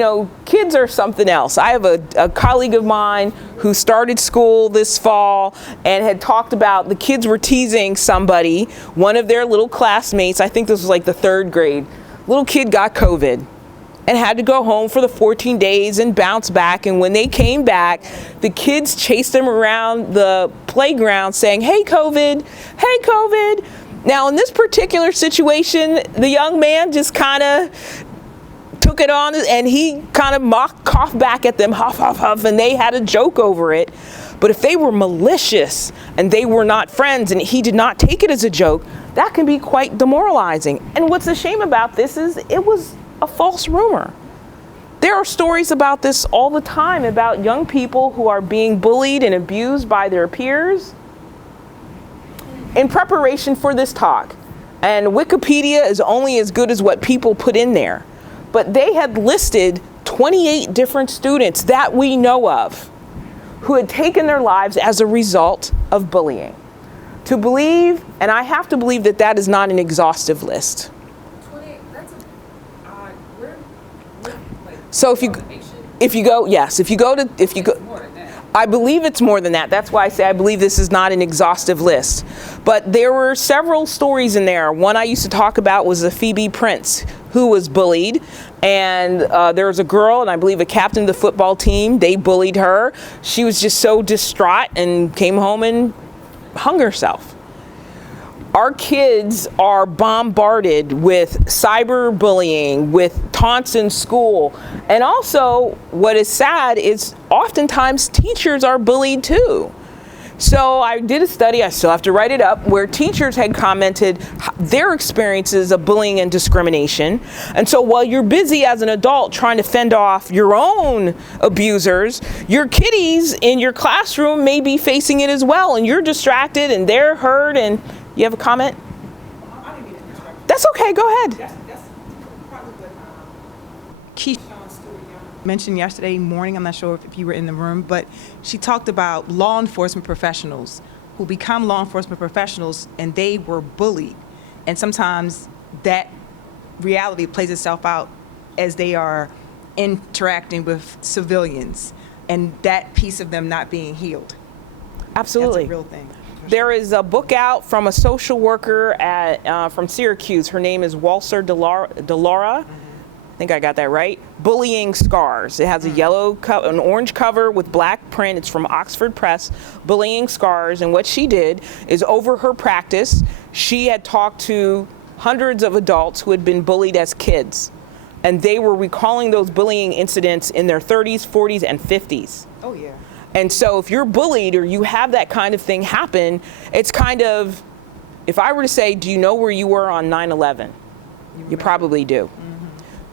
kids are something else. I have a colleague of mine who started school this fall and had talked about the kids were teasing somebody, one of their little classmates. I think this was like the 3rd grade. Little kid got COVID and had to go home for the 14 days and bounce back. And when they came back, the kids chased them around the playground saying, hey, COVID, hey, COVID. Now, in this particular situation, the young man just kind of took it on and he kind of coughed back at them, huff, huff, huff, and they had a joke over it. But if they were malicious and they were not friends and he did not take it as a joke, that can be quite demoralizing. And what's a shame about this is it was a false rumor. There are stories about this all the time about young people who are being bullied and abused by their peers. In preparation for this talk, and Wikipedia is only as good as what people put in there, but they had listed 28 different students that we know of who had taken their lives as a result of bullying. To believe, and I have to believe that is not an exhaustive list. 28, that's So if you go, more than that. I believe it's more than that. That's why I say I believe this is not an exhaustive list. But there were several stories in there. One I used to talk about was a Phoebe Prince who was bullied. And there was a girl, and I believe a captain of the football team, they bullied her. She was just so distraught and came home and hung herself. Our kids are bombarded with cyberbullying, with taunts in school. And also, what is sad is oftentimes teachers are bullied too. So I did a study, I still have to write it up, where teachers had commented their experiences of bullying and discrimination. And so while you're busy as an adult trying to fend off your own abusers, your kiddies in your classroom may be facing it as well. And you're distracted and they're hurt. And you have a comment? I didn't mean to interrupt. That's okay, go ahead. That's Keisha mentioned yesterday morning, I'm not sure if you were in the room, but she talked about law enforcement professionals who become law enforcement professionals and they were bullied. And sometimes that reality plays itself out as they are interacting with civilians and that piece of them not being healed. Absolutely. That's a real thing. There is a book out from a social worker from Syracuse. Her name is Walser Delora. I think I got that right. Bullying Scars. It has a an orange cover with black print. It's from Oxford Press. Bullying Scars. And what she did is, over her practice, she had talked to hundreds of adults who had been bullied as kids. And they were recalling those bullying incidents in their 30s, 40s, and 50s. Oh, yeah. And so if you're bullied or you have that kind of thing happen, it's kind of, if I were to say, do you know where you were on 9/11? You probably do.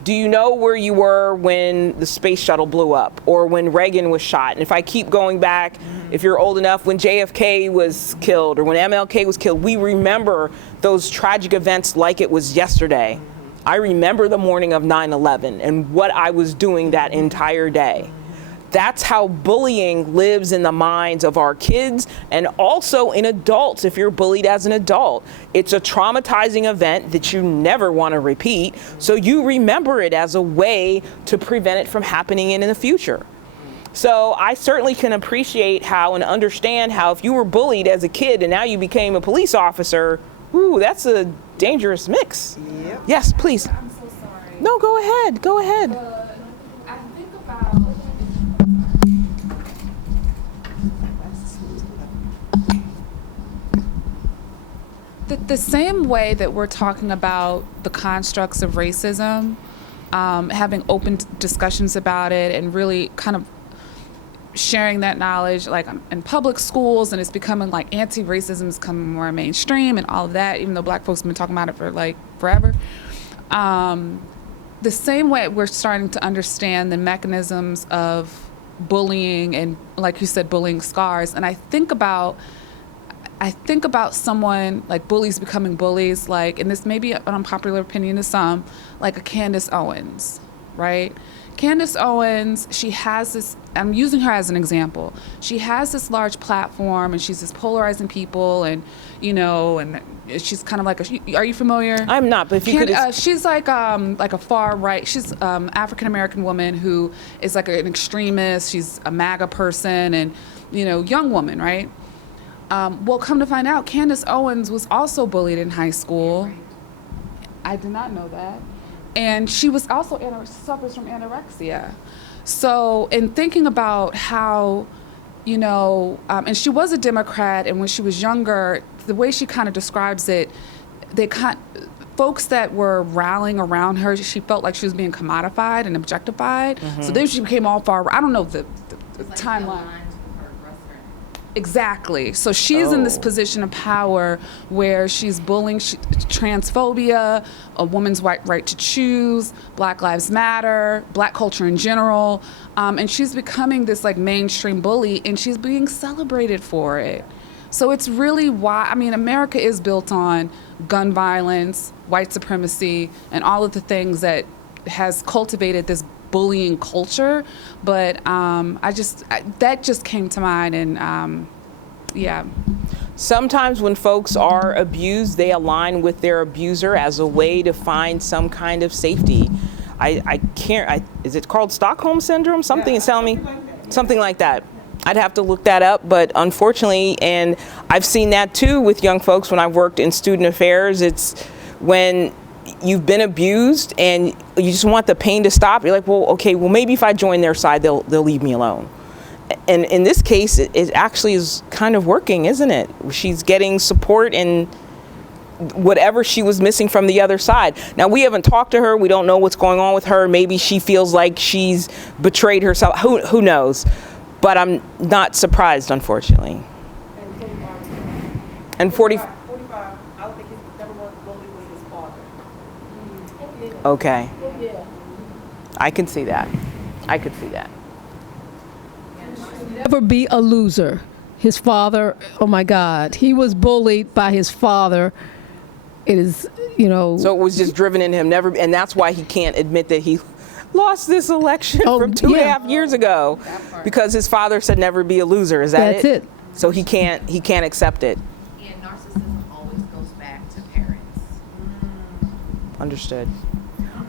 Do you know where you were when the space shuttle blew up or when Reagan was shot? And if I keep going back, if you're old enough, when JFK was killed or when MLK was killed, we remember those tragic events like it was yesterday. I remember the morning of 9/11 and what I was doing that entire day. That's how bullying lives in the minds of our kids and also in adults if you're bullied as an adult. It's a traumatizing event that you never want to repeat, so you remember it as a way to prevent it from happening in the future. So I certainly can appreciate how and understand how if you were bullied as a kid and now you became a police officer, ooh, that's a dangerous mix. Yep. Yes, please. I'm so sorry. No, go ahead. Go ahead. I think about the same way that we're talking about the constructs of racism, having open discussions about it and really kind of sharing that knowledge like in public schools, and it's becoming like anti-racism is becoming more mainstream and all of that, even though black folks have been talking about it for like forever. The same way we're starting to understand the mechanisms of bullying and, like you said, bullying scars. And I think about someone like bullies becoming bullies, like, and this may be an unpopular opinion to some, like a Candace Owens, right? Candace Owens, she has this, I'm using her as an example. She has this large platform and she's just polarizing people and, you know, and she's kind of like are you familiar? I'm not, but if you could. She's like a far right, she's African-American woman who is like an extremist. She's a MAGA person and, you know, young woman, right? Well, come to find out, Candace Owens was also bullied in high school. I did not know that. And she was also suffers from anorexia. So in thinking about how, you know, and she was a Democrat, and when she was younger, the way she kind of describes it, folks that were rallying around her, she felt like she was being commodified and objectified. Mm-hmm. So then she became all far, I don't know the timeline. Exactly. So she's in this position of power where she's bullying transphobia, a woman's right to choose, Black Lives Matter, Black culture in general, and she's becoming this like mainstream bully, and she's being celebrated for it. So it's really why, I mean, America is built on gun violence, white supremacy, and all of the things that has cultivated this bullying culture, but that just came to mind, and yeah. Sometimes when folks are abused, they align with their abuser as a way to find some kind of safety. Is it called Stockholm Syndrome? Something is telling me, something like that. I'd have to look that up, but unfortunately, and I've seen that too with young folks when I've worked in student affairs, it's when you've been abused and you just want the pain to stop. You're like, well, okay, well, maybe if I join their side, they'll leave me alone. And in this case, it actually is kind of working, isn't it? She's getting support in whatever she was missing from the other side. Now, we haven't talked to her. We don't know what's going on with her. Maybe she feels like she's betrayed herself. Who knows? But I'm not surprised, unfortunately. And 45. I don't think his number one bully was his father. Okay. I can see that. I could see that. Never be a loser. His father, oh my God, he was bullied by his father. It is, you know. So it was just driven in him, and that's why he can't admit that he lost this election Oh, from 2.5 yeah. years ago because his father said never be a loser. Is that That's it. So he can't accept it. And narcissism always goes back to parents. Understood.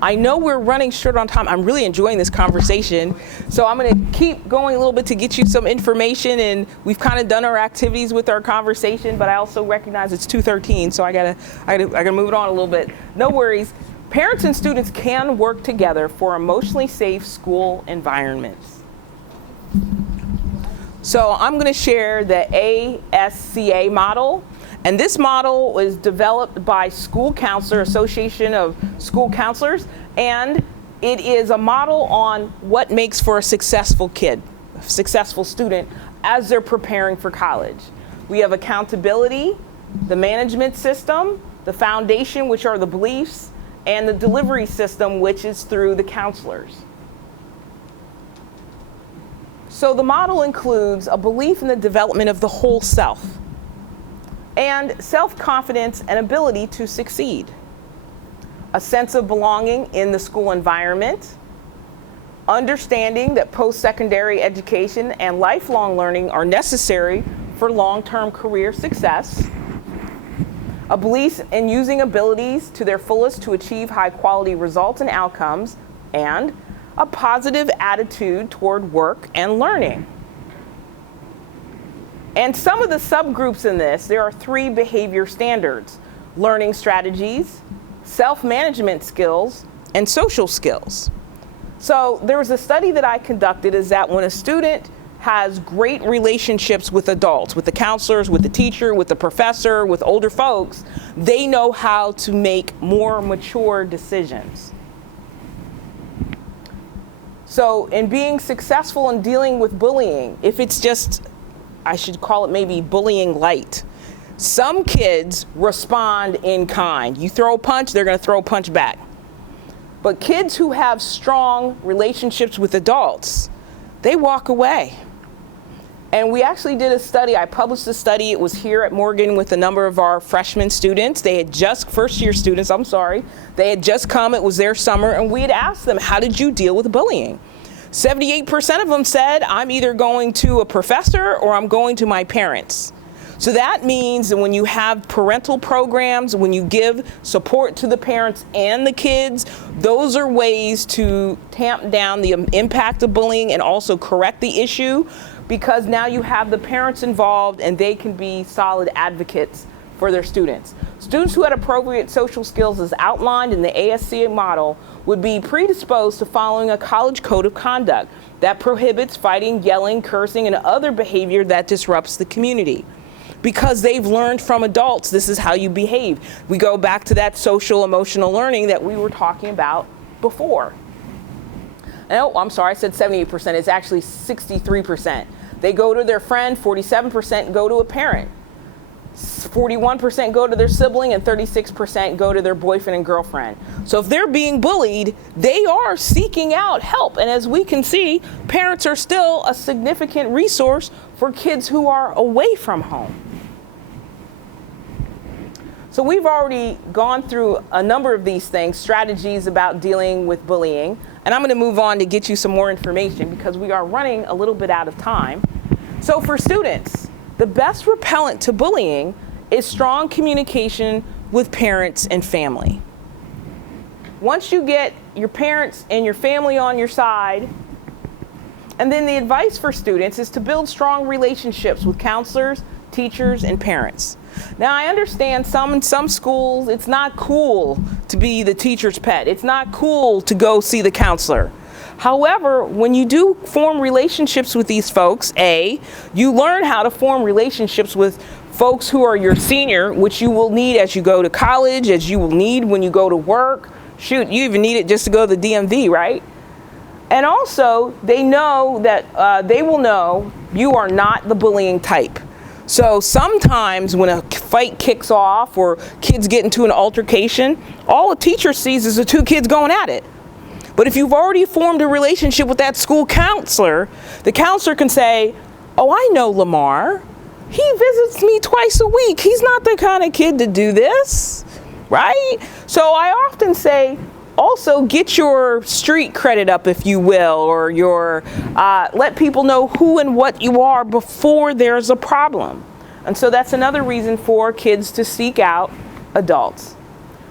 I know we're running short on time. I'm really enjoying this conversation. So I'm going to keep going a little bit to get you some information, and we've kind of done our activities with our conversation, but I also recognize it's 2:13, so I gotta move it on a little bit. No worries. Parents and students can work together for emotionally safe school environments. So I'm going to share the ASCA model. And this model was developed by School Counselor Association of School Counselors, and it is a model on what makes for a successful kid, a successful student as they're preparing for college. We have accountability, the management system, the foundation, which are the beliefs, and the delivery system, which is through the counselors. So the model includes a belief in the development of the whole self, and self-confidence and ability to succeed, a sense of belonging in the school environment, understanding that post-secondary education and lifelong learning are necessary for long-term career success, a belief in using abilities to their fullest to achieve high-quality results and outcomes, and a positive attitude toward work and learning. And some of the subgroups in this, there are 3 behavior standards: learning strategies, self-management skills, and social skills. So there was a study that I conducted, is that when a student has great relationships with adults, with the counselors, with the teacher, with the professor, with older folks, they know how to make more mature decisions. So in being successful in dealing with bullying, if it's just, I should call it maybe bullying light. Some kids respond in kind. You throw a punch, they're going to throw a punch back. But kids who have strong relationships with adults, they walk away. And we actually did a study. I published a study. It was here at Morgan with a number of our freshman students. They had just, first-year students, I'm sorry. They had just come. It was their summer. And we had asked them, how did you deal with bullying? 78% of them said, I'm either going to a professor or I'm going to my parents. So that means that when you have parental programs, when you give support to the parents and the kids, those are ways to tamp down the impact of bullying and also correct the issue, because now you have the parents involved and they can be solid advocates for their students. Students who had appropriate social skills as outlined in the ASCA model would be predisposed to following a college code of conduct that prohibits fighting, yelling, cursing, and other behavior that disrupts the community. Because they've learned from adults, this is how you behave. We go back to that social emotional learning that we were talking about before. Oh, I'm sorry, I said 78%. It's actually 63%. They go to their friend, 47% go to a parent. 41% go to their sibling, and 36% go to their boyfriend and girlfriend. So if they're being bullied, they are seeking out help. And as we can see, parents are still a significant resource for kids who are away from home. So we've already gone through a number of these things, strategies about dealing with bullying. And I'm going to move on to get you some more information because we are running a little bit out of time. So for students, the best repellent to bullying is strong communication with parents and family. Once you get your parents and your family on your side, and then the advice for students is to build strong relationships with counselors, teachers, and parents. Now, I understand in some schools, it's not cool to be the teacher's pet. It's not cool to go see the counselor. However, when you do form relationships with these folks, you learn how to form relationships with folks who are your senior, which you will need as you go to college, as you will need when you go to work. Shoot, you even need it just to go to the DMV, right? And also, they know that they will know you are not the bullying type. So sometimes when a fight kicks off or kids get into an altercation, all a teacher sees is the two kids going at it. But if you've already formed a relationship with that school counselor, the counselor can say, oh, I know Lamar. He visits me twice a week. He's not the kind of kid to do this, right? So I often say, also get your street credit up, if you will, or your let people know who and what you are before there's a problem. And so that's another reason for kids to seek out adults.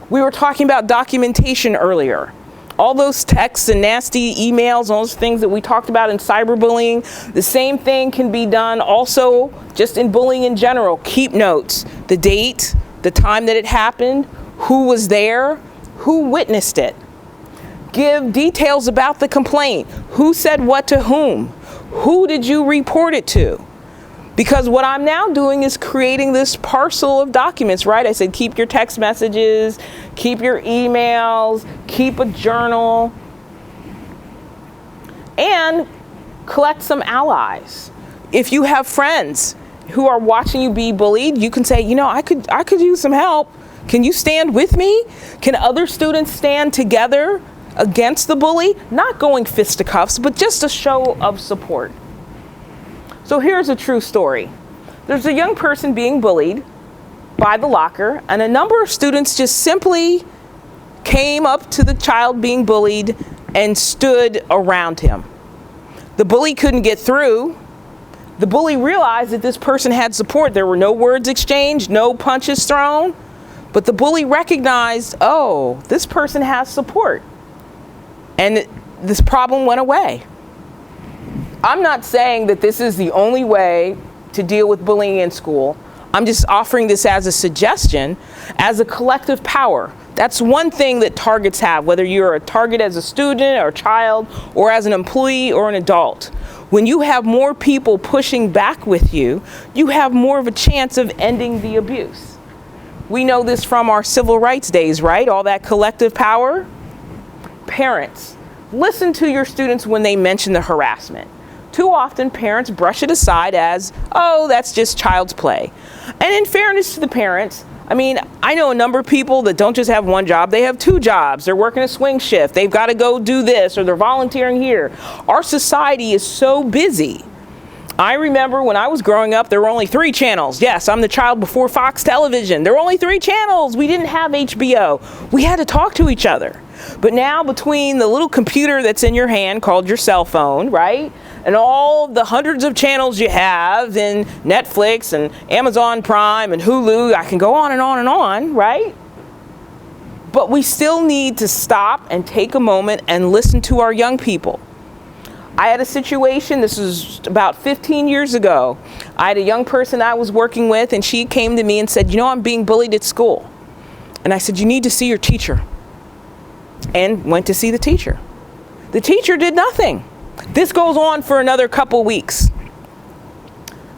We were talking about documentation earlier. All those texts and nasty emails, all those things that we talked about in cyberbullying, the same thing can be done also just in bullying in general. Keep notes, the date, the time that it happened, who was there, who witnessed it. Give details about the complaint. Who said what to whom? Who did you report it to? Because what I'm now doing is creating this parcel of documents, right? I said keep your text messages, keep your emails, keep a journal, and collect some allies. If you have friends who are watching you be bullied, you can say, you know, I could use some help. Can you stand with me? Can other students stand together against the bully? Not going fisticuffs, but just a show of support. So here's a true story. There's a young person being bullied by the locker, and a number of students just simply came up to the child being bullied and stood around him. The bully couldn't get through. The bully realized that this person had support. There were no words exchanged, no punches thrown, but the bully recognized, oh, this person has support. And this problem went away. I'm not saying that this is the only way to deal with bullying in school. I'm just offering this as a suggestion, as a collective power. That's one thing that targets have, whether you're a target as a student or a child or as an employee or an adult. When you have more people pushing back with you, you have more of a chance of ending the abuse. We know this from our civil rights days, right? All that collective power. Parents, listen to your students when they mention the harassment. Too often parents brush it aside as, oh, that's just child's play. And in fairness to the parents, I mean, I know a number of people that don't just have one job, they have two jobs. They're working a swing shift. They've got to go do this, or they're volunteering here. Our society is so busy. I remember when I was growing up, there were only 3 channels. Yes, I'm the child before Fox Television. There were only 3 channels. We didn't have HBO. We had to talk to each other. But now between the little computer that's in your hand called your cell phone, right? And all the hundreds of channels you have in Netflix and Amazon Prime and Hulu, I can go on and on and on, right? But we still need to stop and take a moment and listen to our young people. I had a situation, this was about 15 years ago. I had a young person I was working with, and she came to me and said, you know, I'm being bullied at school. And I said, you need to see your teacher. And went to see the teacher. The teacher did nothing. This goes on for another couple weeks.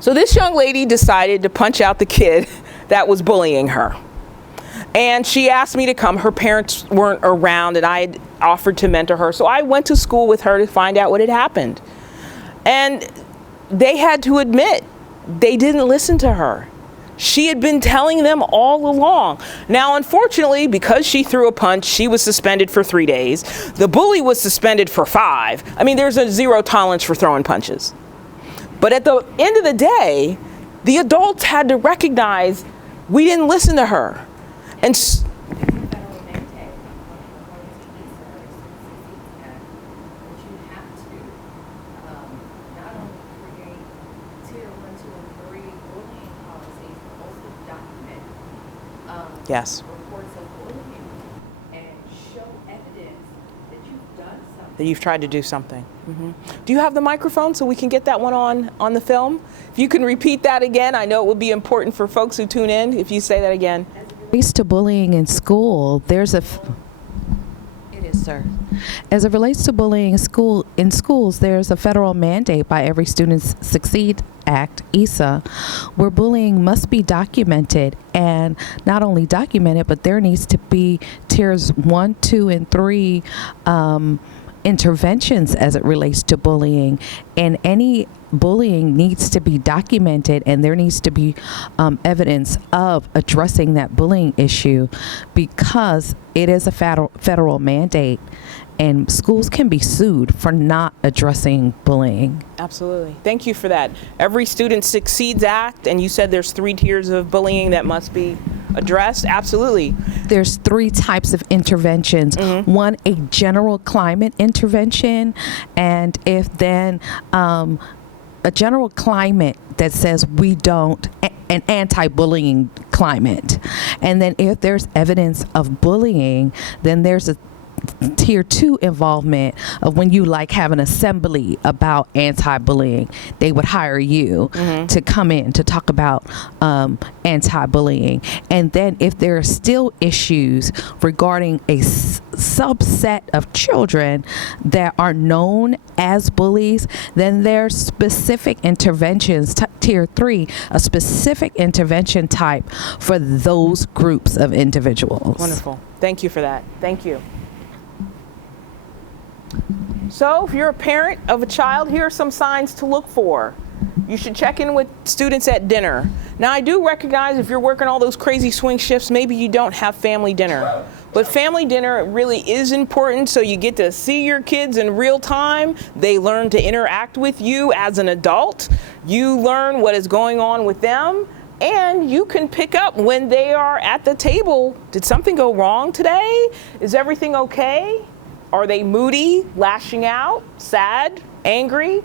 So this young lady decided to punch out the kid that was bullying her. And she asked me to come. Her parents weren't around, and I had offered to mentor her. So I went to school with her to find out what had happened. And they had to admit they didn't listen to her. She had been telling them all along. Now, unfortunately, because she threw a punch, she was suspended for 3 days. The bully was suspended for 5. I mean, there's a zero tolerance for throwing punches. But at the end of the day, the adults had to recognize we didn't listen to her. And yes. Reports of bullying and show evidence that you've done something. That you've tried to do something. Mm-hmm. Do you have the microphone so we can get that one on the film? If you can repeat that again, I know it would be important for folks who tune in if you say that again. Relates to bullying in school, there's a it is, sir. As it relates to bullying in schools, there's a federal mandate by Every Student Succeed Act, ESA, where bullying must be documented, and not only documented, but there needs to be tiers 1, 2, and 3 interventions as it relates to bullying, and any bullying needs to be documented, and there needs to be evidence of addressing that bullying issue, because it is a federal mandate, and schools can be sued for not addressing bullying. Absolutely. Thank you for that. Every Student Succeeds Act, and you said there's 3 tiers of bullying that must be addressed? Absolutely. There's 3 types of interventions. One, a general climate intervention, and if then a general climate that says we don't, an anti-bullying climate. And then if there's evidence of bullying, then there's a tier 2 involvement of when you like have an assembly about anti-bullying. They would hire you to come in to talk about anti-bullying. And then if there are still issues regarding a subset of children that are known as bullies, then there's specific interventions, tier 3, a specific intervention type for those groups of individuals. Wonderful. Thank you for that. Thank you. So if you're a parent of a child, here are some signs to look for. You should check in with students at dinner. Now, I do recognize if you're working all those crazy swing shifts, maybe you don't have family dinner. But family dinner really is important, so you get to see your kids in real time. They learn to interact with you as an adult. You learn what is going on with them, and you can pick up when they are at the table. Did something go wrong today? Is everything okay? Are they moody, lashing out, sad, angry?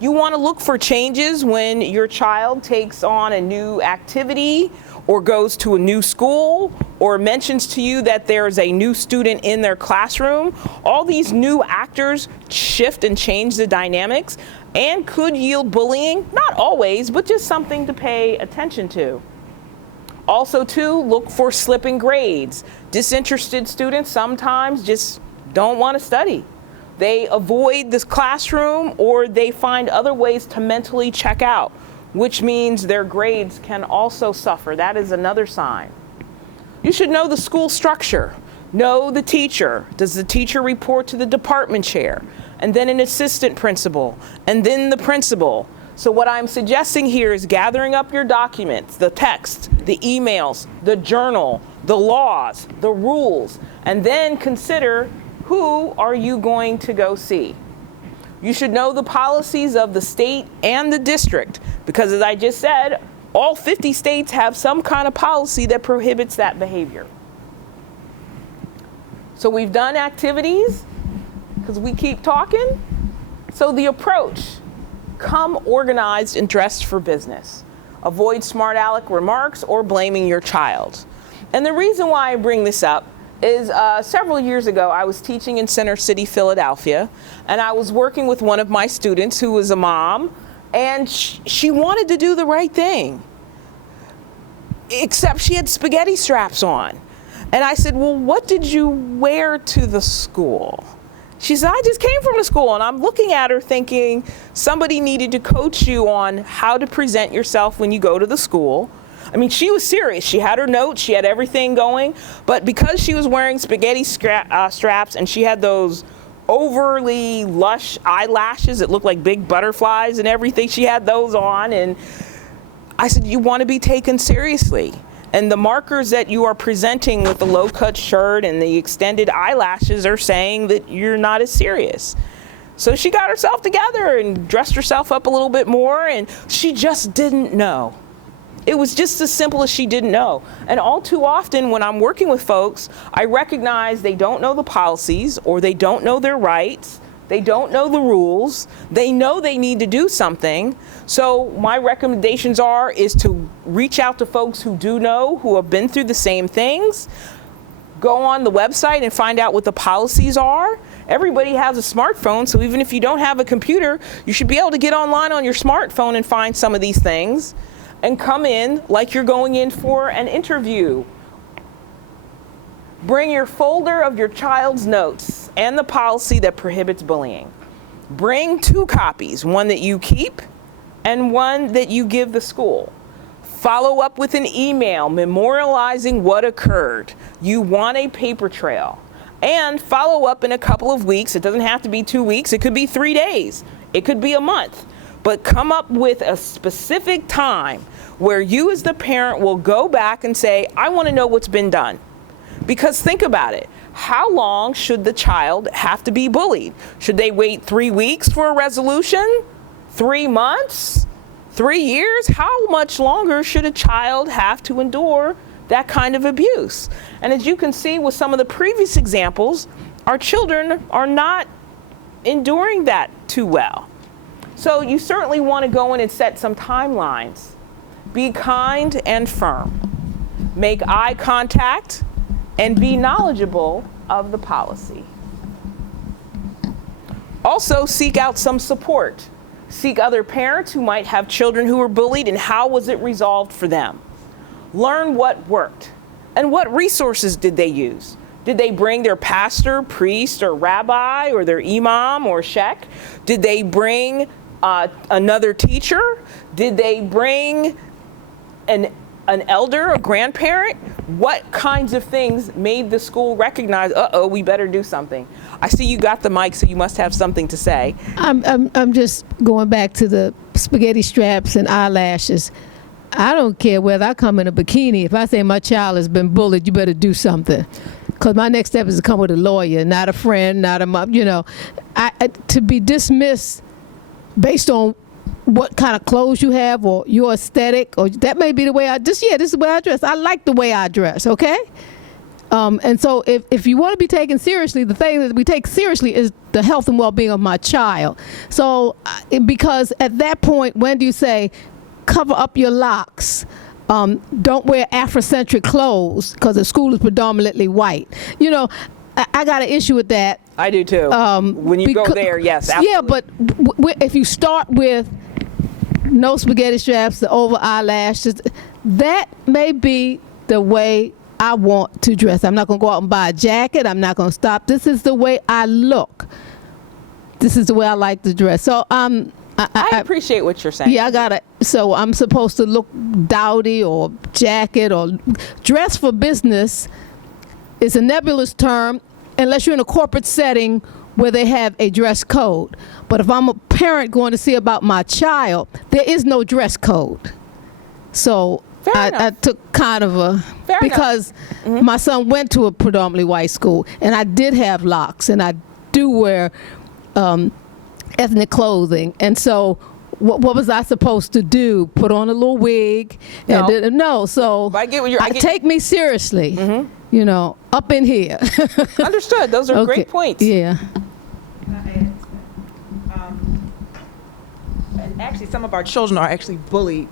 You want to look for changes when your child takes on a new activity or goes to a new school or mentions to you that there's a new student in their classroom. All these new actors shift and change the dynamics and could yield bullying. Not always, but just something to pay attention to. Also, too, look for slipping grades. Disinterested students sometimes just don't want to study. They avoid this classroom or they find other ways to mentally check out, which means their grades can also suffer. That is another sign. You should know the school structure. Know the teacher. Does the teacher report to the department chair? And then an assistant principal, and then the principal. So what I'm suggesting here is gathering up your documents, the text, the emails, the journal, the laws, the rules, and then consider who are you going to go see. You should know the policies of the state and the district, because as I just said, all 50 states have some kind of policy that prohibits that behavior. So we've done activities, because we keep talking. So the approach, come organized and dressed for business. Avoid smart aleck remarks or blaming your child. And the reason why I bring this up is several years ago, I was teaching in Center City, Philadelphia, and I was working with one of my students who was a mom, and she wanted to do the right thing, except she had spaghetti straps on. And I said, well, what did you wear to the school? She said, I just came from the school. And I'm looking at her thinking, somebody needed to coach you on how to present yourself when you go to the school. I mean, she was serious. She had her notes, she had everything going, but because she was wearing spaghetti straps and she had those overly lush eyelashes that looked like big butterflies and everything, she had those on, and I said, you want to be taken seriously. And the markers that you are presenting with the low-cut shirt and the extended eyelashes are saying that you're not as serious. So she got herself together and dressed herself up a little bit more, and she just didn't know. It was just as simple as she didn't know. And all too often when I'm working with folks, I recognize they don't know the policies or they don't know their rights. They don't know the rules. They know they need to do something. So my recommendations is to reach out to folks who do know, who have been through the same things. Go on the website and find out what the policies are. Everybody has a smartphone, so even if you don't have a computer, you should be able to get online on your smartphone and find some of these things. And come in like you're going in for an interview. Bring your folder of your child's notes and the policy that prohibits bullying. Bring 2 copies, one that you keep and one that you give the school. Follow up with an email memorializing what occurred. You want a paper trail. And follow up in a couple of weeks. It doesn't have to be 2 weeks. It could be 3 days. It could be a month. But come up with a specific time where you as the parent will go back and say, I want to know what's been done. Because think about it. How long should the child have to be bullied? Should they wait 3 weeks for a resolution? 3 months? 3 years? How much longer should a child have to endure that kind of abuse. And as you can see with some of the previous examples, our children are not enduring that too well. So you certainly want to go in and set some timelines. Be kind and firm. Make eye contact and be knowledgeable of the policy. Also, seek out some support. Seek other parents who might have children who were bullied and how was it resolved for them. Learn what worked and what resources did they use. Did they bring their pastor, priest, or rabbi, or their imam or sheikh? Did they bring another teacher? Did they bring an elder, a grandparent? What kinds of things made the school recognize, uh-oh, we better do something? I see you got the mic, so you must have something to say. I'm just going back to the spaghetti straps and eyelashes. I don't care whether I come in a bikini. If I say my child has been bullied, you better do something. Because my next step is to come with a lawyer, not a friend, not a mom. You know, to be dismissed based on what kind of clothes you have or your aesthetic, or that may be the way this is the way I dress. I like the way I dress, okay? And so if you want to be taken seriously, the thing that we take seriously is the health and well-being of my child. So because at that point, when do you say, cover up your locks? Don't wear Afrocentric clothes because the school is predominantly white. You know, I got an issue with that. I do too. When you go there, yes, absolutely. Yeah, but if you start with no spaghetti straps, the over eyelashes, that may be the way I want to dress. I'm not going to go out and buy a jacket. I'm not going to stop. This is the way I look. This is the way I like to dress. So I appreciate what you're saying. Yeah, so I'm supposed to look dowdy or jacket or dress for business is a nebulous term unless you're in a corporate setting where they have a dress code. But if I'm a parent going to see about my child, there is no dress code. So I took kind of because my son went to a predominantly white school, and I did have locks, and I do wear ethnic clothing. And so what was I supposed to do? Put on a little wig? No. So I get what you're, take me seriously, you know, up in here. Understood. Those are great points. Yeah. And actually, some of our children are actually bullied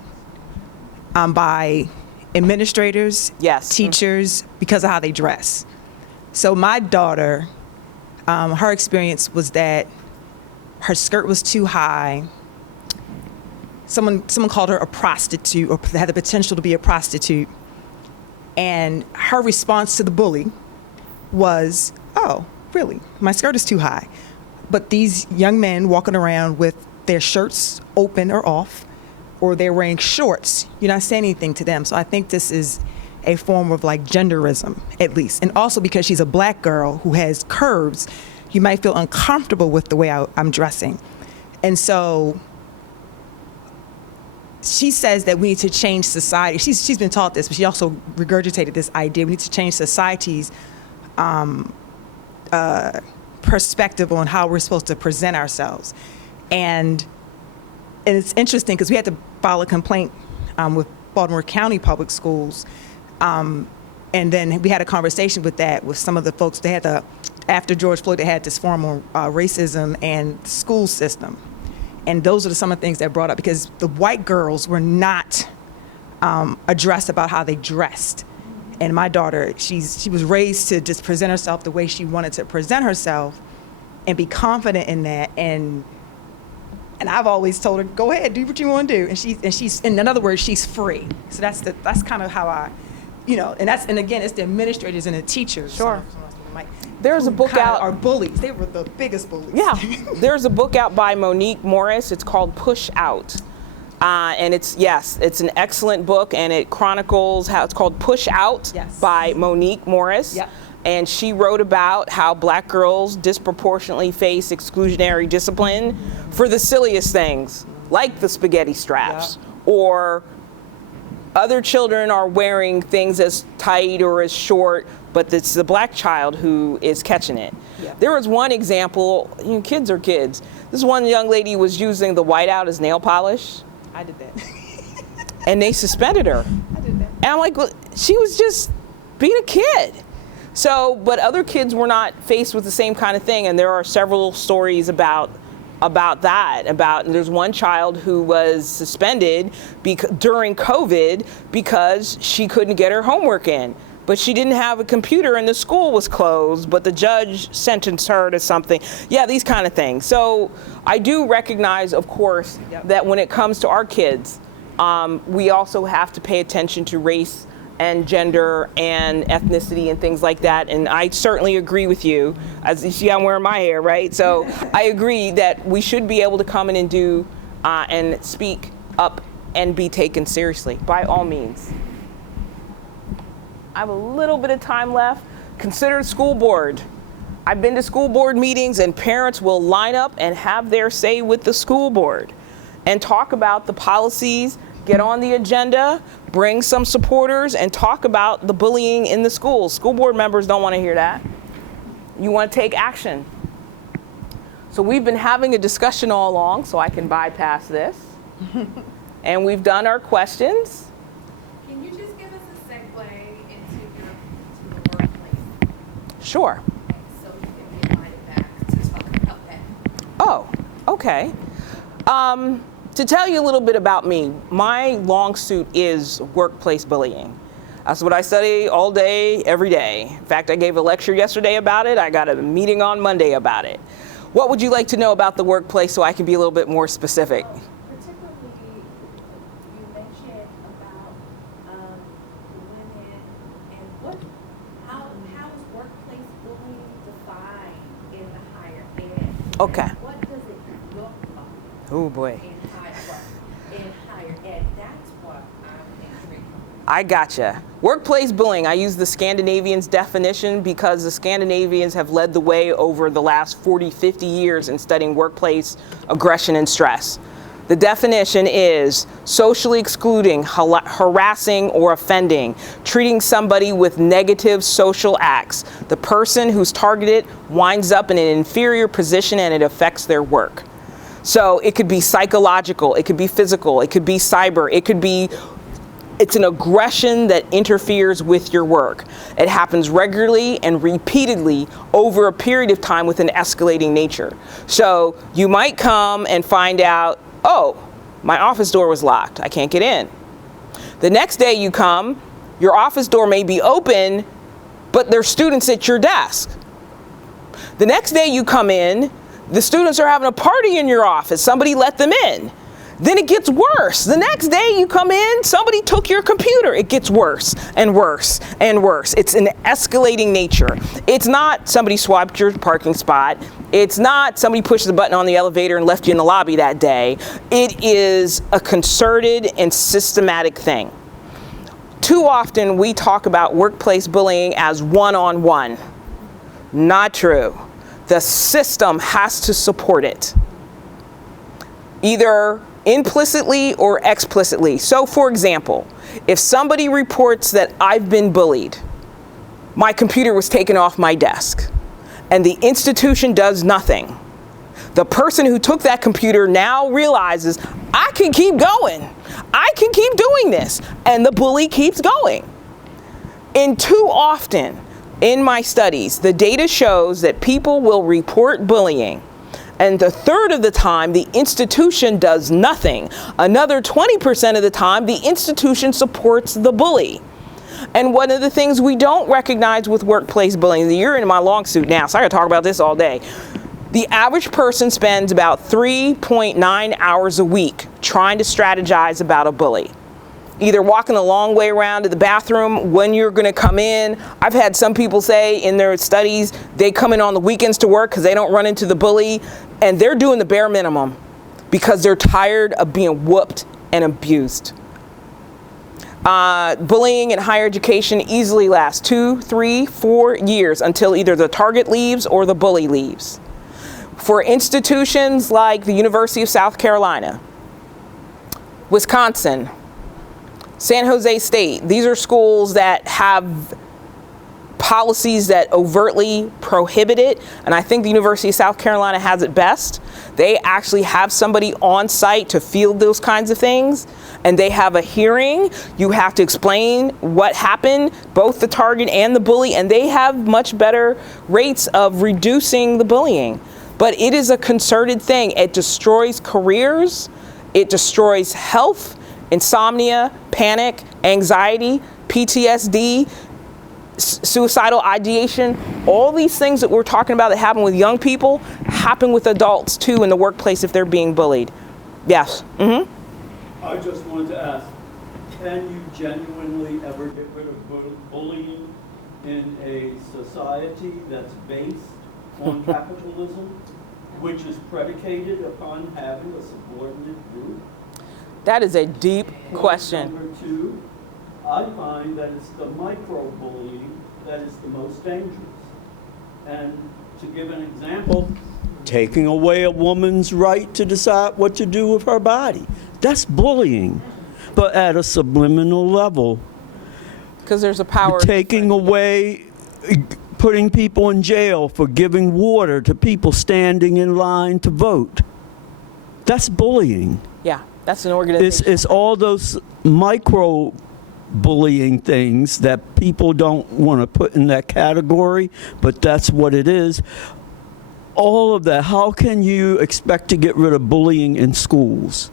by administrators, teachers, because of how they dress. So my daughter, her experience was that her skirt was too high. Someone called her a prostitute, or had the potential to be a prostitute. And her response to the bully was, oh, really? My skirt is too high. But these young men walking around with their shirts open or off, or they're wearing shorts, you're not saying anything to them. So I think this is a form of like genderism, at least. And also because she's a black girl who has curves, you might feel uncomfortable with the way I'm dressing. And so she says that we need to change society. She's been taught this, but she also regurgitated this idea. We need to change society's perspective on how we're supposed to present ourselves. And it's interesting because we had to file a complaint with Baltimore County Public Schools. And then we had a conversation with some of the folks. They had after George Floyd, they had this forum on racism and the school system. And those are some of the things that brought up, because the white girls were not addressed about how they dressed. And my daughter, she was raised to just present herself the way she wanted to present herself and be confident in that. And I've always told her, go ahead, do what you want to do. And she's in other words, she's free. So that's kind of how and again, it's the administrators and the teachers. Sure. There's a book out. Are bullies. They were the biggest bullies. Yeah. There's a book out by Monique Morris. It's called Push Out. And it's an excellent book, and it chronicles how it's called Push Out by Monique Morris. Yep. And she wrote about how black girls disproportionately face exclusionary discipline for the silliest things, like the spaghetti straps, or other children are wearing things as tight or as short, but it's the black child who is catching it. Yeah. There was one example, kids are kids. This one young lady was using the whiteout as nail polish. I did that. And they suspended her. I did that. And I'm like, well, she was just being a kid. So, but other kids were not faced with the same kind of thing. And there are several stories about that. There's one child who was suspended during COVID because she couldn't get her homework in. But she didn't have a computer and the school was closed, but the judge sentenced her to something. Yeah, these kind of things. So I do recognize, of course, that when it comes to our kids, we also have to pay attention to race and gender and ethnicity and things like that. And I certainly agree with you. As you see, I'm wearing my hair, right? So I agree that we should be able to come in and do and speak up and be taken seriously, by all means. I have a little bit of time left. Consider the school board. I've been to school board meetings and parents will line up and have their say with the school board and talk about the policies, get on the agenda, bring some supporters, and talk about the bullying in the schools. School board members don't want to hear that. You want to take action. So we've been having a discussion all along, so I can bypass this. And we've done our questions. Can you just give us a segue into the workplace? Sure. So you can be invited back to talk about that. Oh, okay. To tell you a little bit about me, my long suit is workplace bullying. That's what I study all day, every day. In fact, I gave a lecture yesterday about it. I got a meeting on Monday about it. What would you like to know about the workplace so I can be a little bit more specific? Particularly, you mentioned about women and how is workplace bullying defined in the higher ed? Okay. And what does it look like? Oh boy. In higher ed? That's what I'm intrigued. I gotcha. Workplace bullying, I use the Scandinavians' definition because the Scandinavians have led the way over the last 40, 50 years in studying workplace aggression and stress. The definition is socially excluding, harassing, or offending, treating somebody with negative social acts. The person who's targeted winds up in an inferior position and it affects their work. So it could be psychological, it could be physical, it could be cyber, it's an aggression that interferes with your work. It happens regularly and repeatedly over a period of time with an escalating nature. So you might come and find out, oh, my office door was locked, I can't get in. The next day you come, your office door may be open, but there's students at your desk. The next day you come in, the students are having a party in your office, somebody let them in. Then it gets worse. The next day you come in, somebody took your computer. It gets worse and worse and worse. It's an escalating nature. It's not somebody swiped your parking spot. It's not somebody pushed the button on the elevator and left you in the lobby that day. It is a concerted and systematic thing. Too often we talk about workplace bullying as one-on-one. Not true. The system has to support it, either implicitly or explicitly. So for example, if somebody reports that I've been bullied, my computer was taken off my desk, and the institution does nothing, the person who took that computer now realizes, I can keep going, I can keep doing this, and the bully keeps going. And too often in my studies, the data shows that people will report bullying, and a third of the time, the institution does nothing. Another 20% of the time, the institution supports the bully. And one of the things we don't recognize with workplace bullying, you're in my long suit now, so I gotta talk about this all day. The average person spends about 3.9 hours a week trying to strategize about a bully. Either walking a long way around to the bathroom, when you're gonna come in. I've had some people say in their studies, they come in on the weekends to work because they don't run into the bully, and they're doing the bare minimum because they're tired of being whooped and abused. Bullying in higher education easily lasts 2, 3, 4 years until either the target leaves or the bully leaves. For institutions like the University of South Carolina, Wisconsin, San Jose State, these are schools that have policies that overtly prohibit it, and I think the University of South Carolina has it best. They actually have somebody on site to field those kinds of things, and they have a hearing. You have to explain what happened, both the target and the bully, and they have much better rates of reducing the bullying. But it is a concerted thing. It destroys careers, it destroys health, insomnia, panic, anxiety, PTSD, suicidal ideation. All these things that we're talking about that happen with young people happen with adults too in the workplace if they're being bullied. Yes. Mm-hmm. I just wanted to ask, can you genuinely ever get rid of bullying in a society that's based on capitalism, which is predicated upon having a subordinate group? That is a deep question. Number two, I find that it's the micro-bullying that is the most dangerous. And to give an example, taking away a woman's right to decide what to do with her body. That's bullying, but at a subliminal level. Because there's a power. Taking away, putting people in jail for giving water to people standing in line to vote. That's bullying. Yeah, that's an organization. It's all those micro bullying things that people don't want to put in that category, but that's what it is. All of that, how can you expect to get rid of bullying in schools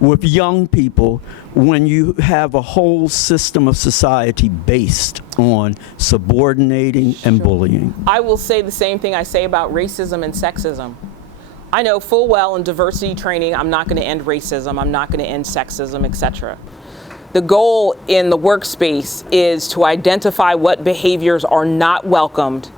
with young people when you have a whole system of society based on subordinating and bullying? I will say the same thing I say about racism and sexism. I know full well in diversity training, I'm not going to end racism, I'm not going to end sexism, etc. The goal in the workspace is to identify what behaviors are not welcomed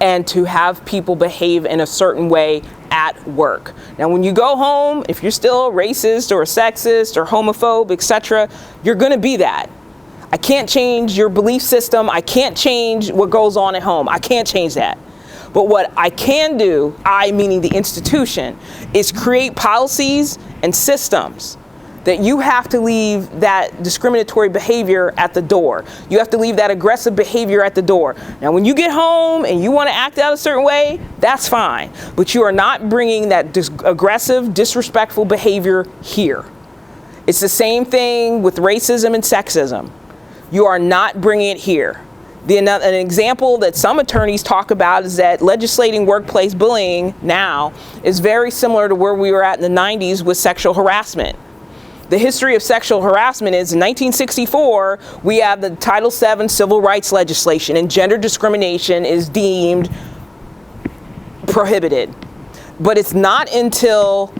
and to have people behave in a certain way at work. Now, when you go home, if you're still racist or sexist or homophobe, etc., you're going to be that. I can't change your belief system. I can't change what goes on at home. I can't change that. But what I can do, I meaning the institution, is create policies and systems that you have to leave that discriminatory behavior at the door. You have to leave that aggressive behavior at the door. Now, when you get home and you want to act out a certain way, that's fine. But you are not bringing that aggressive, disrespectful behavior here. It's the same thing with racism and sexism. You are not bringing it here. An example that some attorneys talk about is that legislating workplace bullying now is very similar to where we were at in the 90s with sexual harassment. The history of sexual harassment is in 1964, we have the Title VII civil rights legislation, and gender discrimination is deemed prohibited. But it's not until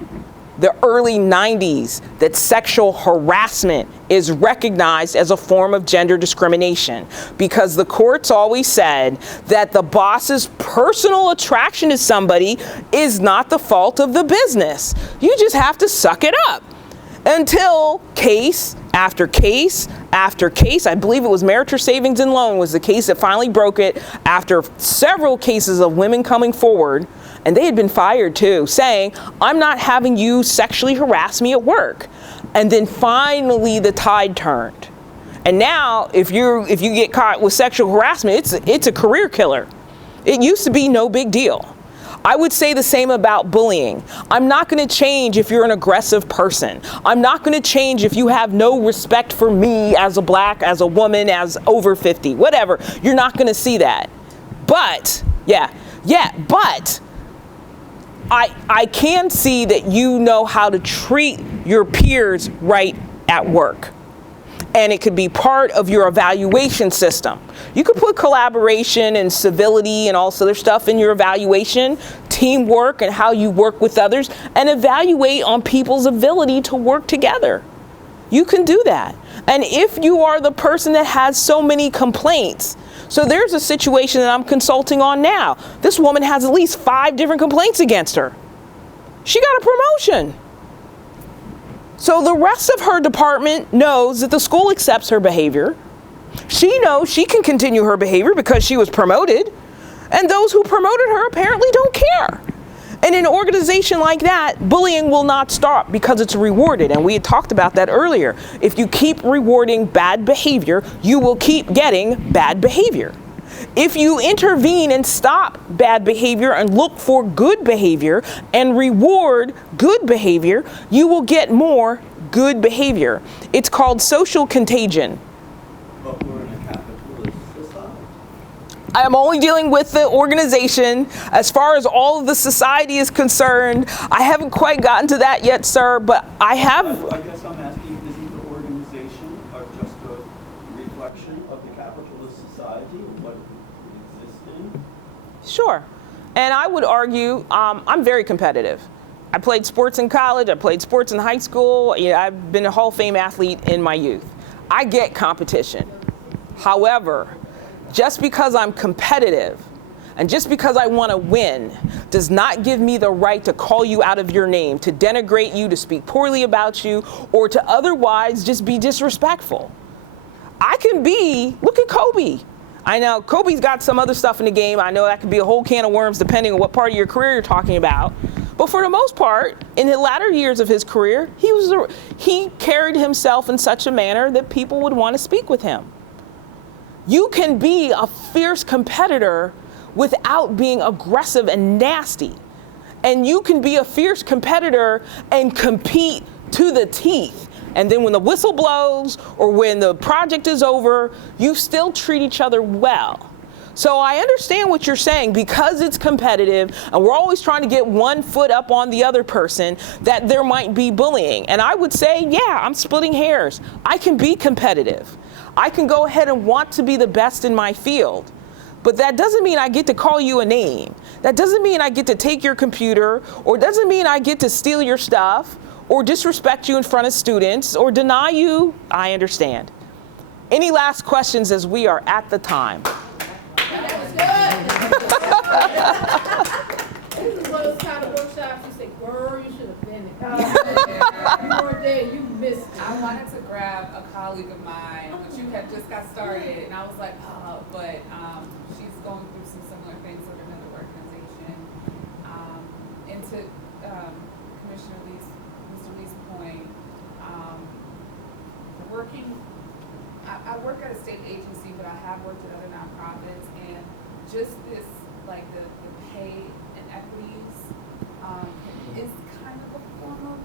the early 90s that sexual harassment is recognized as a form of gender discrimination, because the courts always said that the boss's personal attraction to somebody is not the fault of the business. You just have to suck it up. Until case after case after case, I believe it was Meritor Savings and Loan was the case that finally broke it after several cases of women coming forward, and they had been fired too, saying, I'm not having you sexually harass me at work. And then finally the tide turned. And now if you get caught with sexual harassment, it's a career killer. It used to be no big deal. I would say the same about bullying. I'm not going to change if you're an aggressive person. I'm not going to change if you have no respect for me as a black, as a woman, as over 50, whatever. You're not going to see that. But, but I can see that you know how to treat your peers right at work. And it could be part of your evaluation system. You could put collaboration and civility and all this other stuff in your evaluation, teamwork and how you work with others, and evaluate on people's ability to work together. You can do that. And if you are the person that has so many complaints, so there's a situation that I'm consulting on now. This woman has at least 5 different complaints against her. She got a promotion. So the rest of her department knows that the school accepts her behavior. She knows she can continue her behavior because she was promoted. And those who promoted her apparently don't care. And in an organization like that, bullying will not stop because it's rewarded. And we had talked about that earlier. If you keep rewarding bad behavior, you will keep getting bad behavior. If you intervene and stop bad behavior and look for good behavior and reward good behavior, you will get more good behavior. It's called social contagion. But we're in a capitalist society. I am only dealing with the organization. As far as all of the society is concerned, I haven't quite gotten to that yet, sir, but I have. I guess I'm asking, isn't the organization just a reflection of the capitalist society, what it exists in? Sure. And I would argue I'm very competitive. I played sports in college. I played sports in high school. Yeah, I've been a Hall of Fame athlete in my youth. I get competition. However, just because I'm competitive and just because I want to win does not give me the right to call you out of your name, to denigrate you, to speak poorly about you, or to otherwise just be disrespectful. I can be, look at Kobe. I know Kobe's got some other stuff in the game. I know that could be a whole can of worms depending on what part of your career you're talking about. But for the most part, in the latter years of his career, he carried himself in such a manner that people would want to speak with him. You can be a fierce competitor without being aggressive and nasty. And you can be a fierce competitor and compete to the teeth. And then when the whistle blows or when the project is over, you still treat each other well. So I understand what you're saying, because it's competitive and we're always trying to get one foot up on the other person, that there might be bullying. And I would say, yeah, I'm splitting hairs. I can be competitive. I can go ahead and want to be the best in my field. But that doesn't mean I get to call you a name. That doesn't mean I get to take your computer, or doesn't mean I get to steal your stuff, or disrespect you in front of students, or deny you. I understand. Any last questions as we are at the time? This is one of those kind of workshops you say, girl, you should have been there. You weren't there, you missed it. I wanted to grab a colleague of mine, but you had just got started, and I was like, oh, but she's going through some similar things with another organization. And to Commissioner Lee's, Mr. Lee's point, I work at a state agency, but I have worked at other nonprofits, and just this, like the pay inequities is kind of a form of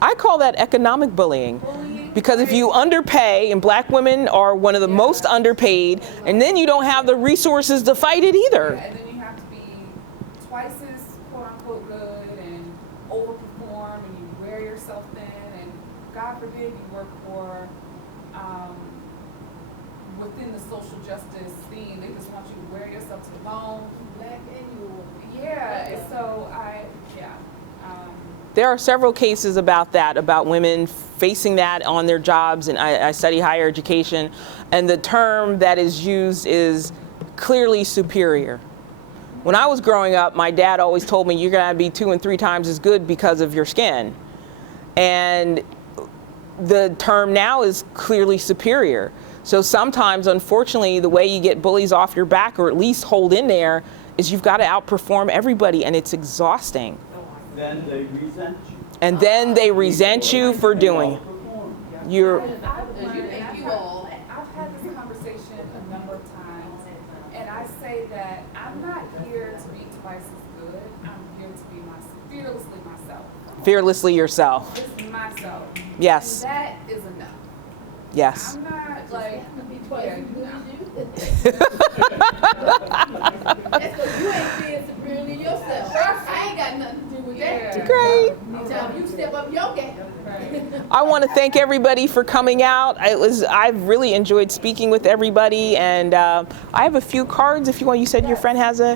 I call that economic bullying. Because if you underpay, and black women are one of the most underpaid, and then you don't have the resources to fight it either. Yeah, and then you have to be twice as quote unquote good and overperform, and you wear yourself thin, and God forbid you work for within the social justice scene. They just want you to wear yourself to the bone. Black and you. Yeah, and so There are several cases about that, about women facing that on their jobs, and I study higher education, and the term that is used is clearly superior. When I was growing up, my dad always told me you're gonna be 2 and 3 times as good because of your skin. And the term now is clearly superior. So sometimes, unfortunately, the way you get bullies off your back, or at least hold in there, is you've got to outperform everybody, and it's exhausting. Then they resent you. And then they resent you for doing it. You're, I've had this conversation a number of times, and I say that I'm not here to be twice as good. I'm here to be fearlessly myself. fearlessly yourself. Just myself. Yes. And that is enough. Yes. I'm not like That's because you ain't being superior to yourself. I ain't got nothing to do with that. Great. Anytime you step up your game. I want to thank everybody for coming out. I've really enjoyed speaking with everybody, and I have a few cards if you want. You said your friend has a.